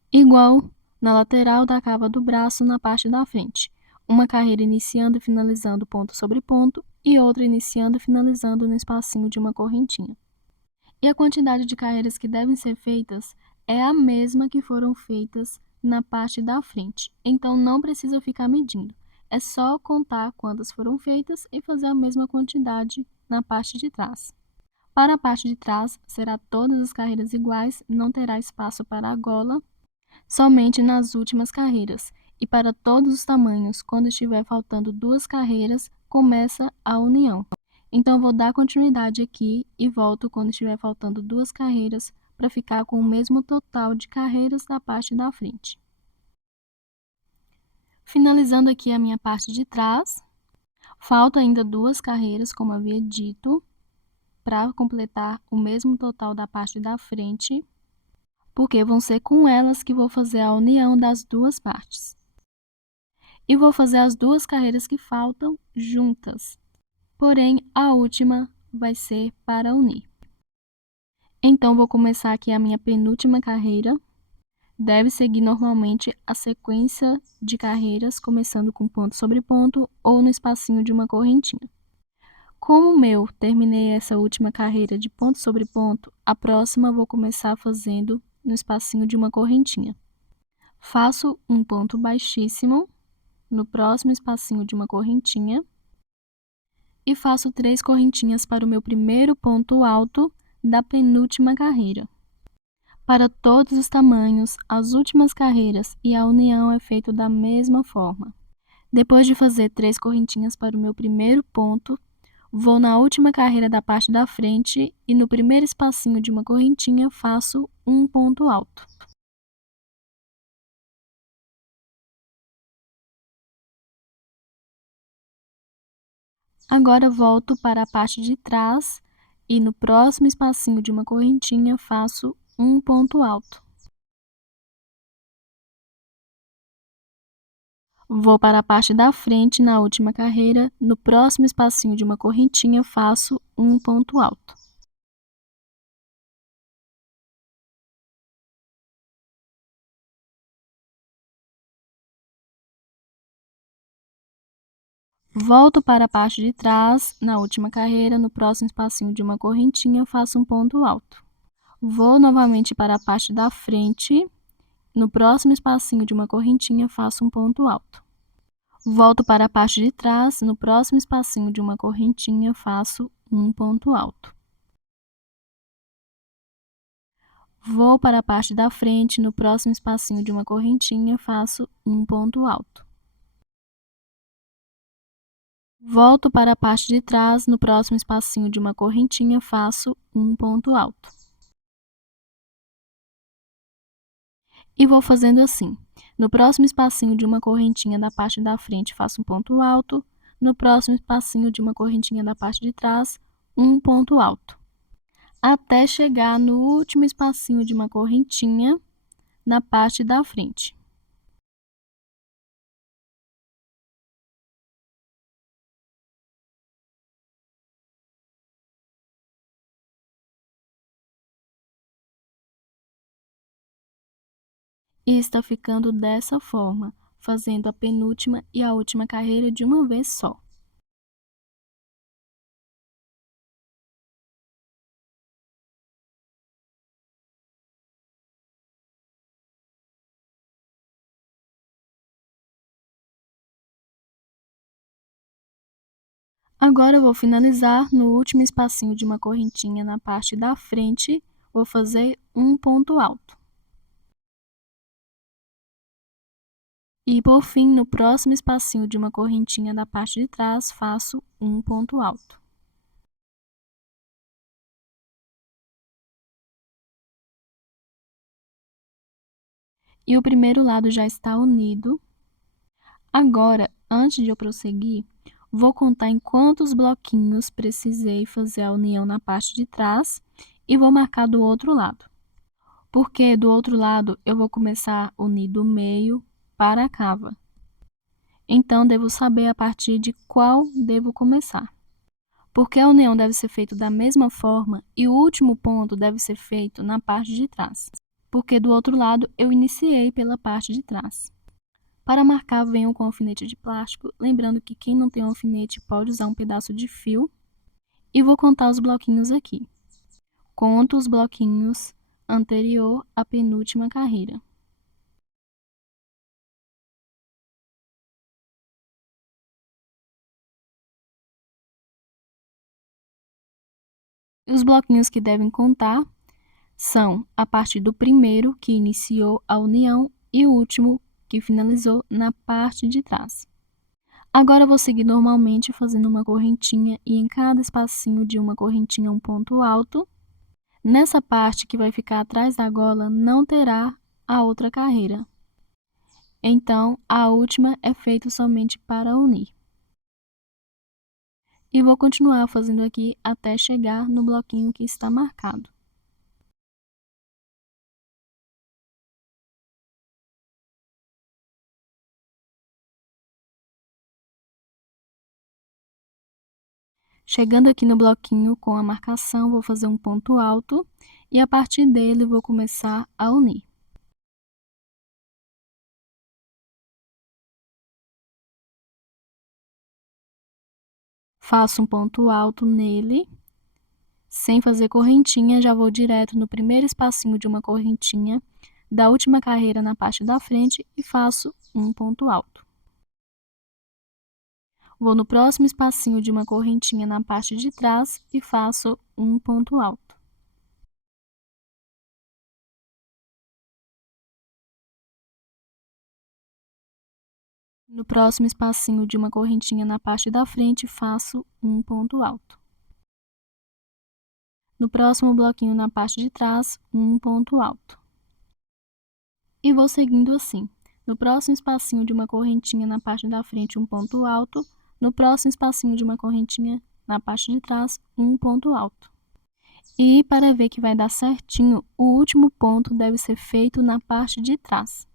Igual na lateral da cava do braço na parte da frente. Uma carreira iniciando e finalizando ponto sobre ponto e outra iniciando e finalizando no espacinho de uma correntinha. E a quantidade de carreiras que devem ser feitas é a mesma que foram feitas na parte da frente, então não precisa ficar medindo. é só contar quantas foram feitas e fazer a mesma quantidade na parte de trás. Para a parte de trás, será todas as carreiras iguais, não terá espaço para a gola, somente nas últimas carreiras. E para todos os tamanhos, quando estiver faltando 2 carreiras, começa a união. Então, vou dar continuidade aqui e volto quando estiver faltando 2 carreiras para ficar com o mesmo total de carreiras da parte da frente. Finalizando aqui a minha parte de trás, falta ainda 2 carreiras, como havia dito, para completar o mesmo total da parte da frente, porque vão ser com elas que vou fazer a união das 2 partes. E vou fazer as 2 carreiras que faltam juntas, porém a última vai ser para unir. Então, vou começar aqui a minha penúltima carreira. Deve seguir normalmente a sequência de carreiras, começando com ponto sobre ponto ou no espacinho de uma correntinha. Como o meu terminei essa última carreira de ponto sobre ponto, a próxima vou começar fazendo no espacinho de uma correntinha. Faço um ponto baixíssimo no próximo espacinho de uma correntinha e faço 3 correntinhas para o meu primeiro ponto alto da penúltima carreira. Para todos os tamanhos, as últimas carreiras e a união é feito da mesma forma. Depois de fazer 3 correntinhas para o meu primeiro ponto, vou na última carreira da parte da frente e no primeiro espacinho de uma correntinha faço um ponto alto. Agora volto para a parte de trás e no próximo espacinho de uma correntinha faço um ponto alto. Vou para a parte da frente na última carreira, no próximo espacinho de uma correntinha faço um ponto alto. Volto para a parte de trás, na última carreira, no próximo espacinho de uma correntinha, faço um ponto alto. Vou novamente para a parte da frente, no próximo espacinho de uma correntinha, faço um ponto alto. Volto para a parte de trás, no próximo espacinho de uma correntinha, faço um ponto alto. Vou para a parte da frente, no próximo espacinho de uma correntinha, faço um ponto alto. Volto para a parte de trás, no próximo espacinho de uma correntinha, faço um ponto alto. E vou fazendo assim. No próximo espacinho de uma correntinha da parte da frente, faço um ponto alto. No próximo espacinho de uma correntinha da parte de trás, um ponto alto. Até chegar no último espacinho de uma correntinha na parte da frente. E está ficando dessa forma, fazendo a penúltima e a última carreira de uma vez só. Agora eu vou finalizar no último espacinho de uma correntinha na parte da frente, vou fazer um ponto alto. E por fim, no próximo espacinho de uma correntinha da parte de trás, faço um ponto alto. E o primeiro lado já está unido. Agora, antes de eu prosseguir, vou contar em quantos bloquinhos precisei fazer a união na parte de trás e vou marcar do outro lado. Porque do outro lado eu vou começar a unir do meio para a cava. Então, devo saber a partir de qual devo começar. Porque a união deve ser feita da mesma forma e o último ponto deve ser feito na parte de trás. Porque do outro lado eu iniciei pela parte de trás. Para marcar, venho com alfinete de plástico, lembrando que quem não tem um alfinete pode usar um pedaço de fio. E vou contar os bloquinhos aqui. Conto os bloquinhos anterior à penúltima carreira. Os bloquinhos que devem contar são a partir do primeiro, que iniciou a união, e o último, que finalizou na parte de trás. Agora eu vou seguir normalmente fazendo uma correntinha e em cada espacinho de uma correntinha um ponto alto. Nessa parte que vai ficar atrás da gola não terá a outra carreira. Então, a última é feita somente para unir. E vou continuar fazendo aqui até chegar no bloquinho que está marcado. Chegando aqui no bloquinho com a marcação, vou fazer um ponto alto e a partir dele vou começar a unir. Faço um ponto alto nele, sem fazer correntinha, já vou direto no primeiro espacinho de uma correntinha, da última carreira na parte da frente e faço um ponto alto. Vou no próximo espacinho de uma correntinha na parte de trás e faço um ponto alto. No próximo espacinho de uma correntinha na parte da frente, faço um ponto alto. No próximo bloquinho na parte de trás, um ponto alto. E vou seguindo assim. No próximo espacinho de uma correntinha na parte da frente, um ponto alto. No próximo espacinho de uma correntinha na parte de trás, um ponto alto. E para ver que vai dar certinho, o último ponto deve ser feito na parte de trás.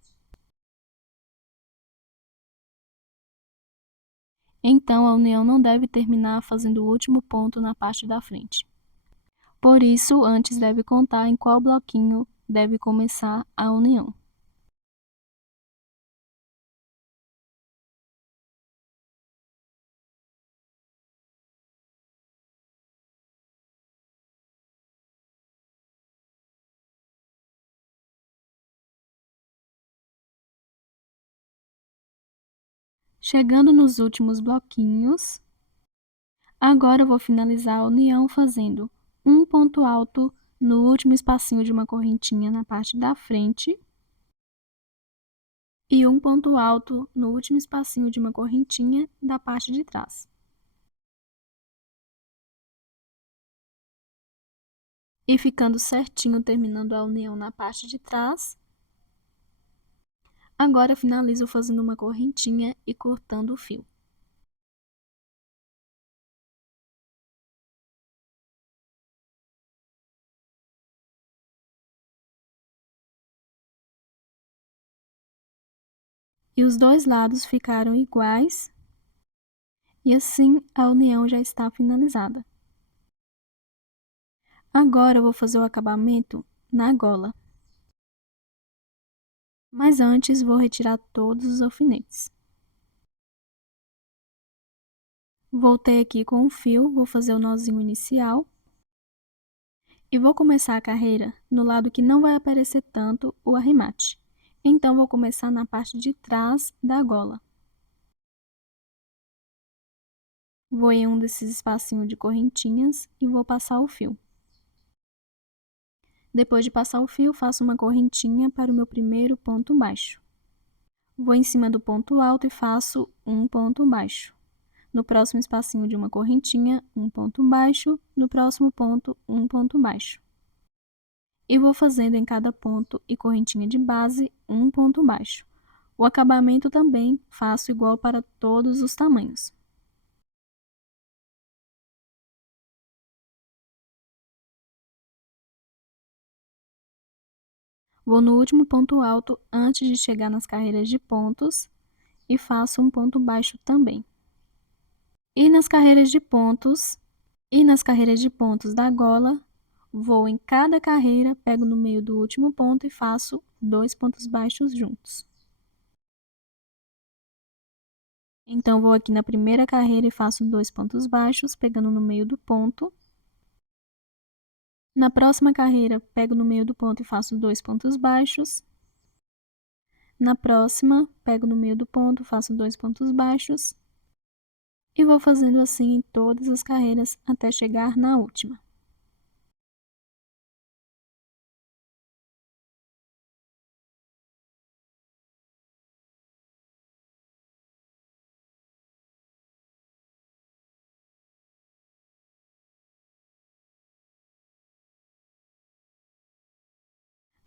Então, a união não deve terminar fazendo o último ponto na parte da frente. Por isso, antes deve contar em qual bloquinho deve começar a união. Chegando nos últimos bloquinhos, agora eu vou finalizar a união fazendo um ponto alto no último espacinho de uma correntinha na parte da frente e um ponto alto no último espacinho de uma correntinha da parte de trás. E ficando certinho, terminando a união na parte de trás. Agora finalizo fazendo uma correntinha e cortando o fio. E os dois lados ficaram iguais, e assim a união já está finalizada. Agora eu vou fazer o acabamento na gola. Mas antes vou retirar todos os alfinetes. Voltei aqui com o fio, vou fazer o nozinho inicial. E vou começar a carreira no lado que não vai aparecer tanto o arremate. Então, vou começar na parte de trás da gola. Vou em um desses espacinhos de correntinhas e vou passar o fio. Depois de passar o fio, faço uma correntinha para o meu primeiro ponto baixo. Vou em cima do ponto alto e faço um ponto baixo. No próximo espacinho de uma correntinha, um ponto baixo. No próximo ponto, um ponto baixo. E vou fazendo em cada ponto e correntinha de base um ponto baixo. O acabamento também faço igual para todos os tamanhos. Vou no último ponto alto antes de chegar nas carreiras de pontos e faço um ponto baixo também. E nas carreiras de pontos da gola, vou em cada carreira, pego no meio do último ponto e faço 2 pontos baixos juntos. Então, vou aqui na primeira carreira e faço 2 pontos baixos, pegando no meio do ponto. Na próxima carreira, pego no meio do ponto e faço 2 pontos baixos. Na próxima, pego no meio do ponto, faço 2 pontos baixos. E vou fazendo assim em todas as carreiras até chegar na última.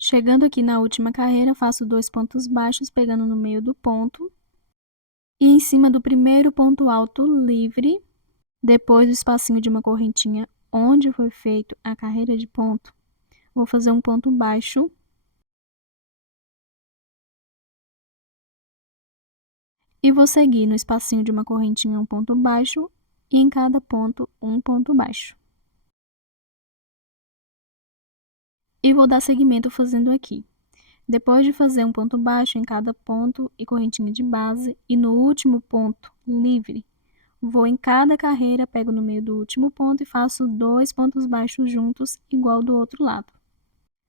Chegando aqui na última carreira, faço 2 pontos baixos, pegando no meio do ponto. E em cima do primeiro ponto alto livre, depois do espacinho de uma correntinha onde foi feito a carreira de ponto, vou fazer um ponto baixo. E vou seguir no espacinho de uma correntinha um ponto baixo e em cada ponto um ponto baixo. E vou dar seguimento fazendo aqui. Depois de fazer um ponto baixo em cada ponto e correntinha de base, e no último ponto livre, vou em cada carreira, pego no meio do último ponto e faço 2 pontos baixos juntos, igual do outro lado.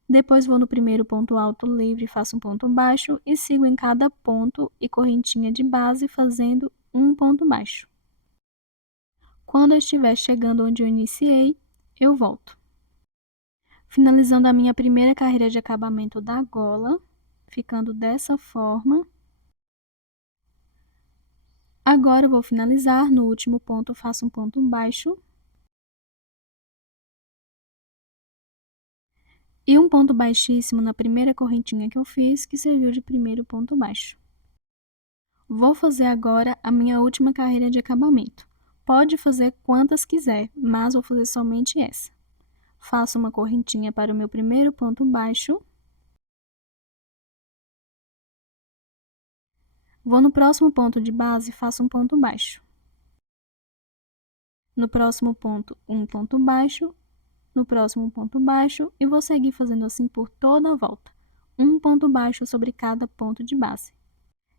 Depois vou no primeiro ponto alto livre, faço um ponto baixo e sigo em cada ponto e correntinha de base fazendo um ponto baixo. Quando eu estiver chegando onde eu iniciei, eu volto. Finalizando a minha primeira carreira de acabamento da gola, ficando dessa forma. Agora eu vou finalizar, no último ponto eu faço um ponto baixo. E um ponto baixíssimo na primeira correntinha que eu fiz, que serviu de primeiro ponto baixo. Vou fazer agora a minha última carreira de acabamento. Pode fazer quantas quiser, mas vou fazer somente essa. Faço uma correntinha para o meu primeiro ponto baixo. Vou no próximo ponto de base e faço um ponto baixo. No próximo ponto, um ponto baixo. No próximo ponto baixo e vou seguir fazendo assim por toda a volta. Um ponto baixo sobre cada ponto de base.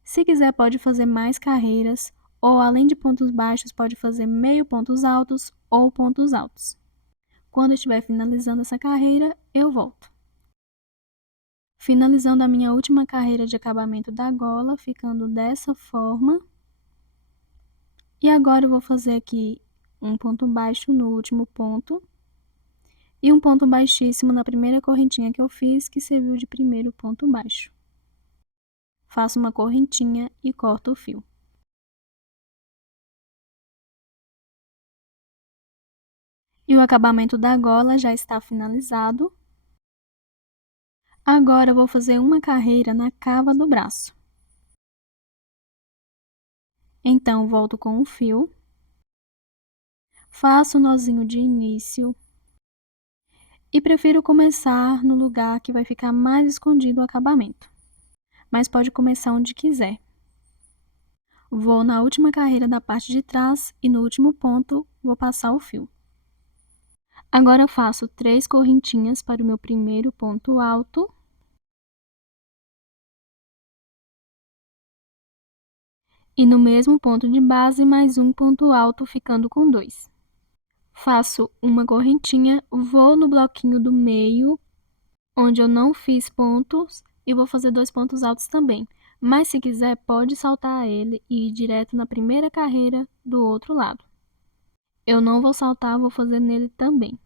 Se quiser, pode fazer mais carreiras, ou além de pontos baixos, pode fazer meio pontos altos ou pontos altos. Quando estiver finalizando essa carreira, eu volto. Finalizando a minha última carreira de acabamento da gola, ficando dessa forma. E agora eu vou fazer aqui um ponto baixo no último ponto. E um ponto baixíssimo na primeira correntinha que eu fiz, que serviu de primeiro ponto baixo. Faço uma correntinha e corto o fio. E o acabamento da gola já está finalizado. Agora eu vou fazer uma carreira na cava do braço. Então, volto com o fio. Faço o nozinho de início. E prefiro começar no lugar que vai ficar mais escondido o acabamento. Mas pode começar onde quiser. Vou na última carreira da parte de trás e no último ponto vou passar o fio. Agora eu faço 3 correntinhas para o meu primeiro ponto alto. E no mesmo ponto de base, mais um ponto alto, ficando com 2. Faço uma correntinha, vou no bloquinho do meio, onde eu não fiz pontos, e vou fazer 2 pontos altos também. Mas se quiser, pode saltar ele e ir direto na primeira carreira do outro lado. Eu não vou saltar, vou fazer nele também.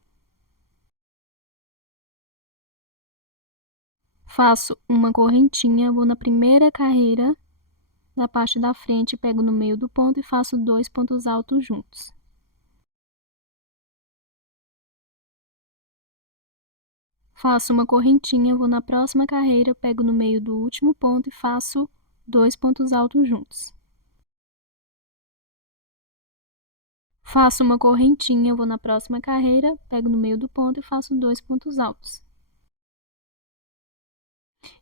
Faço uma correntinha, vou na primeira carreira da parte da frente, pego no meio do ponto e faço 2 pontos altos juntos. Faço uma correntinha, vou na próxima carreira, pego no meio do último ponto e faço 2 pontos altos juntos. Faço uma correntinha, vou na próxima carreira, pego no meio do ponto e faço 2 pontos altos.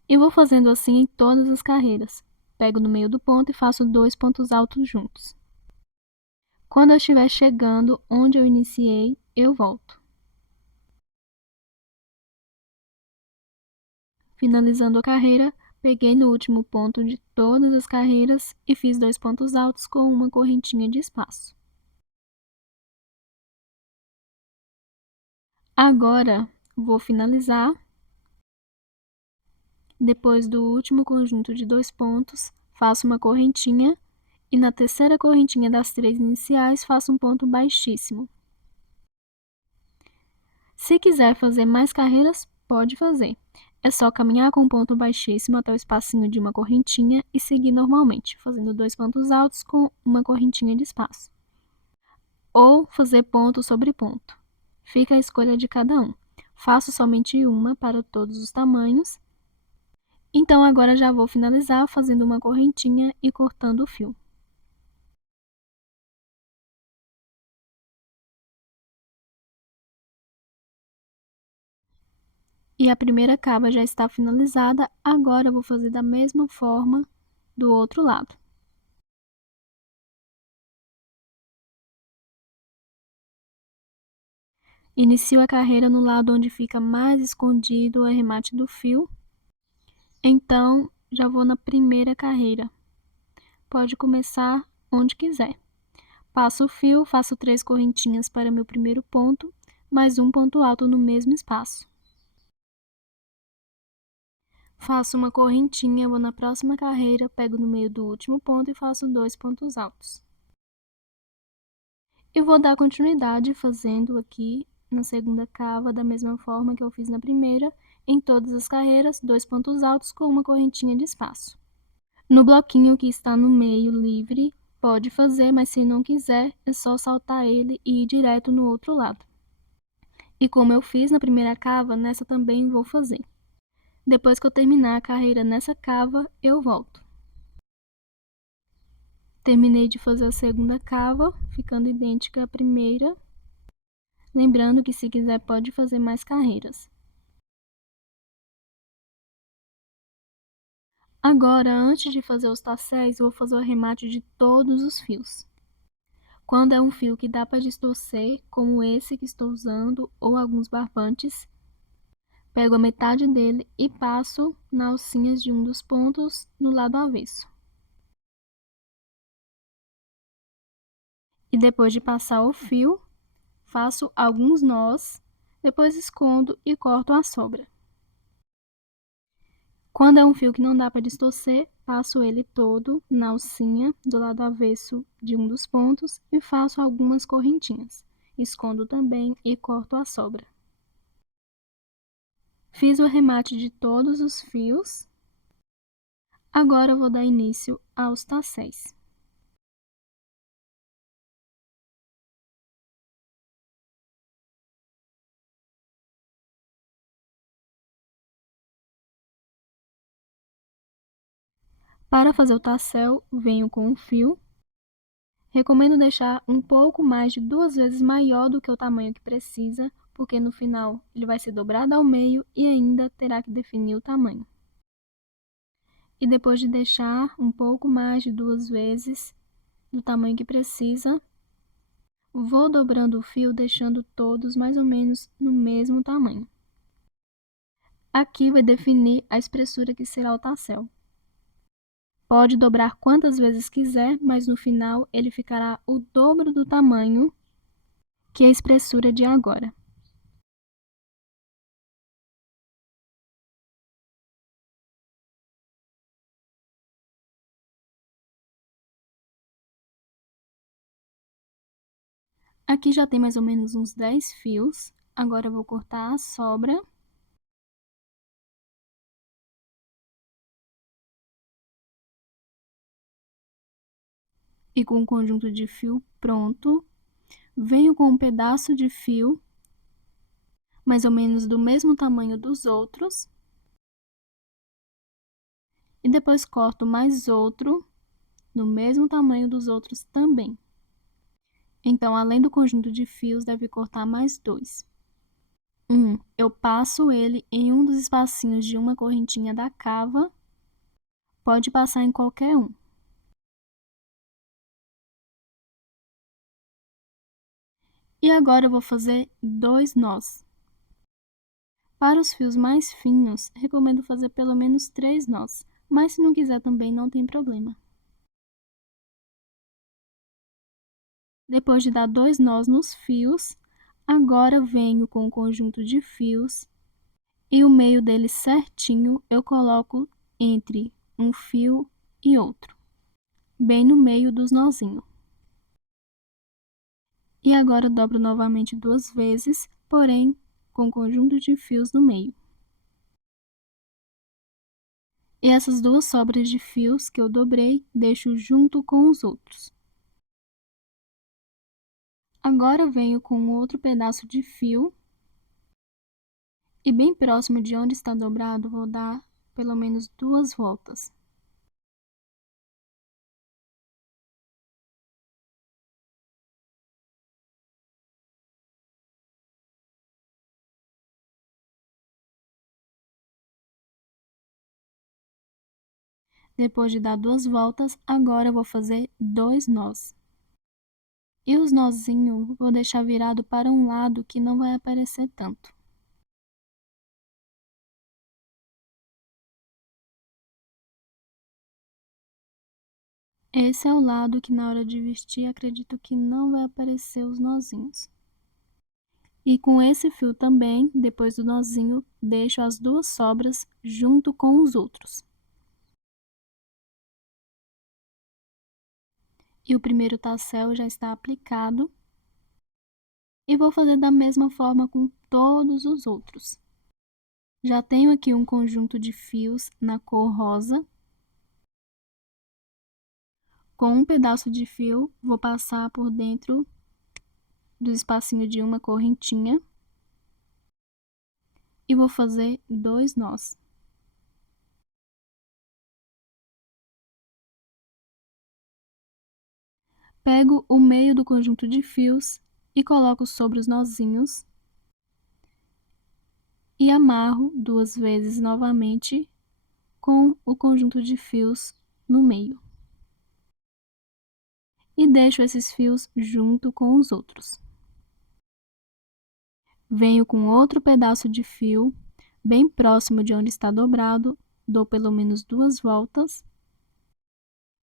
E vou fazendo assim em todas as carreiras. Pego no meio do ponto e faço 2 pontos altos juntos. Quando eu estiver chegando onde eu iniciei, eu volto. Finalizando a carreira, peguei no último ponto de todas as carreiras e fiz 2 pontos altos com uma correntinha de espaço. Agora, vou finalizar. Depois do último conjunto de 2 pontos, faço uma correntinha e na terceira correntinha das 3 iniciais, faço um ponto baixíssimo. Se quiser fazer mais carreiras, pode fazer. É só caminhar com um ponto baixíssimo até o espacinho de uma correntinha e seguir normalmente, fazendo 2 pontos altos com uma correntinha de espaço. Ou fazer ponto sobre ponto. Fica a escolha de cada um. Faço somente uma para todos os tamanhos Então, agora já vou finalizar fazendo uma correntinha e cortando o fio. E a primeira cava já está finalizada, agora eu vou fazer da mesma forma do outro lado. Inicio a carreira no lado onde fica mais escondido o arremate do fio. Então, já vou na primeira carreira. Pode começar onde quiser. Passo o fio, faço 3 correntinhas para meu primeiro ponto, mais um ponto alto no mesmo espaço. Faço uma correntinha, vou na próxima carreira, pego no meio do último ponto e faço 2 pontos altos. E vou dar continuidade fazendo aqui na segunda cava da mesma forma que eu fiz na primeira, em todas as carreiras, 2 pontos altos com uma correntinha de espaço. No bloquinho que está no meio livre, pode fazer, mas se não quiser, é só saltar ele e ir direto no outro lado. E como eu fiz na primeira cava, nessa também vou fazer. Depois que eu terminar a carreira nessa cava, eu volto. Terminei de fazer a segunda cava, ficando idêntica à primeira. Lembrando que se quiser pode fazer mais carreiras. Agora, antes de fazer os tasséis, vou fazer o arremate de todos os fios. Quando é um fio que dá para distorcer, como esse que estou usando, ou alguns barbantes, pego a metade dele e passo nas alcinhas de um dos pontos no lado avesso. E depois de passar o fio, faço alguns nós, depois escondo e corto a sobra. Quando é um fio que não dá para distorcer, passo ele todo na alcinha do lado avesso de um dos pontos e faço algumas correntinhas. Escondo também e corto a sobra. Fiz o arremate de todos os fios. Agora eu vou dar início aos tasséis. Para fazer o tassel, venho com um fio. Recomendo deixar um pouco mais de 2 vezes maior do que o tamanho que precisa, porque no final ele vai ser dobrado ao meio e ainda terá que definir o tamanho. E depois de deixar um pouco mais de 2 vezes do tamanho que precisa, vou dobrando o fio, deixando todos mais ou menos no mesmo tamanho. Aqui vai definir a espessura que será o tassel. Pode dobrar quantas vezes quiser, mas no final ele ficará o dobro do tamanho que a espessura de agora. Aqui já tem mais ou menos uns 10 fios. Agora eu vou cortar a sobra. E com o conjunto de fio pronto, venho com um pedaço de fio, mais ou menos do mesmo tamanho dos outros. E depois corto mais outro, do mesmo tamanho dos outros também. Então, além do conjunto de fios, deve cortar mais 2. Eu passo ele em um dos espacinhos de uma correntinha da cava. Pode passar em qualquer um. E agora eu vou fazer 2 nós. Para os fios mais finos, recomendo fazer pelo menos 3 nós, mas se não quiser também não tem problema. Depois de dar 2 nós nos fios, agora venho com o conjunto de fios e o meio dele certinho eu coloco entre um fio e outro, bem no meio dos nozinhos. E agora dobro novamente 2 vezes, porém com o conjunto de fios no meio. E essas 2 sobras de fios que eu dobrei, deixo junto com os outros. Agora venho com outro pedaço de fio e bem próximo de onde está dobrado, vou dar pelo menos 2 voltas. Depois de dar 2 voltas, agora eu vou fazer 2 nós. E os nozinhos vou deixar virado para um lado que não vai aparecer tanto. Esse é o lado que na hora de vestir acredito que não vai aparecer os nozinhos. E com esse fio também, depois do nozinho, deixo as 2 sobras junto com os outros. E o primeiro tassel já está aplicado. E vou fazer da mesma forma com todos os outros. Já tenho aqui um conjunto de fios na cor rosa. Com um pedaço de fio, vou passar por dentro do espacinho de uma correntinha e vou fazer 2 nós. Pego o meio do conjunto de fios e coloco sobre os nozinhos e amarro 2 vezes novamente com o conjunto de fios no meio. E deixo esses fios junto com os outros. Venho com outro pedaço de fio, bem próximo de onde está dobrado, dou pelo menos 2 voltas.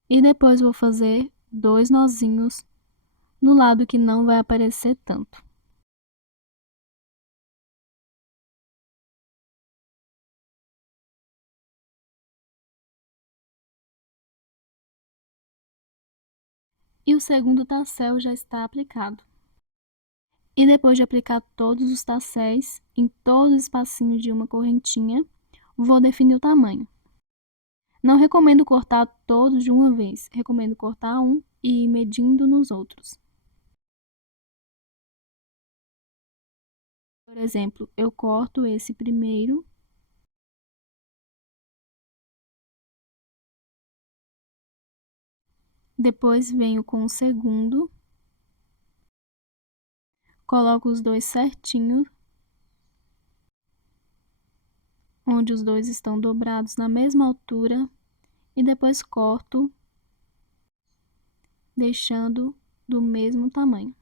E depois vou fazer 2 nozinhos no lado que não vai aparecer tanto. E o segundo tassel já está aplicado. E depois de aplicar todos os tasséis em todo o espacinho de uma correntinha, vou definir o tamanho. Não recomendo cortar todos de uma vez, recomendo cortar um e ir medindo nos outros. Por exemplo, eu corto esse primeiro. Depois venho com o segundo. Coloco os 2 certinho, onde os 2 estão dobrados na mesma altura, e depois corto, deixando do mesmo tamanho.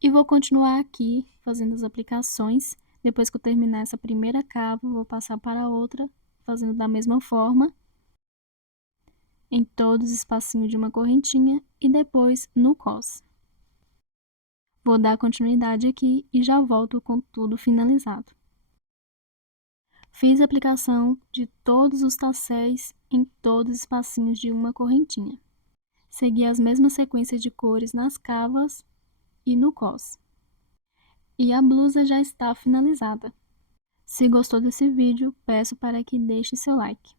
E vou continuar aqui fazendo as aplicações. Depois que eu terminar essa primeira cava, vou passar para a outra, fazendo da mesma forma, em todos os espacinhos de uma correntinha e depois no cós. Vou dar continuidade aqui e já volto com tudo finalizado. Fiz a aplicação de todos os tasséis em todos os espacinhos de uma correntinha. Segui as mesmas sequências de cores nas cavas e no cós. E a blusa já está finalizada. Se gostou desse vídeo, peço para que deixe seu like.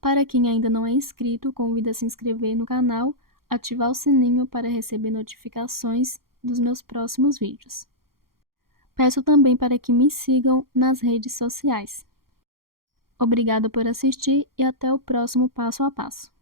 Para quem ainda não é inscrito, convido a se inscrever no canal, ativar o sininho para receber notificações dos meus próximos vídeos. Peço também para que me sigam nas redes sociais. Obrigada por assistir e até o próximo passo a passo.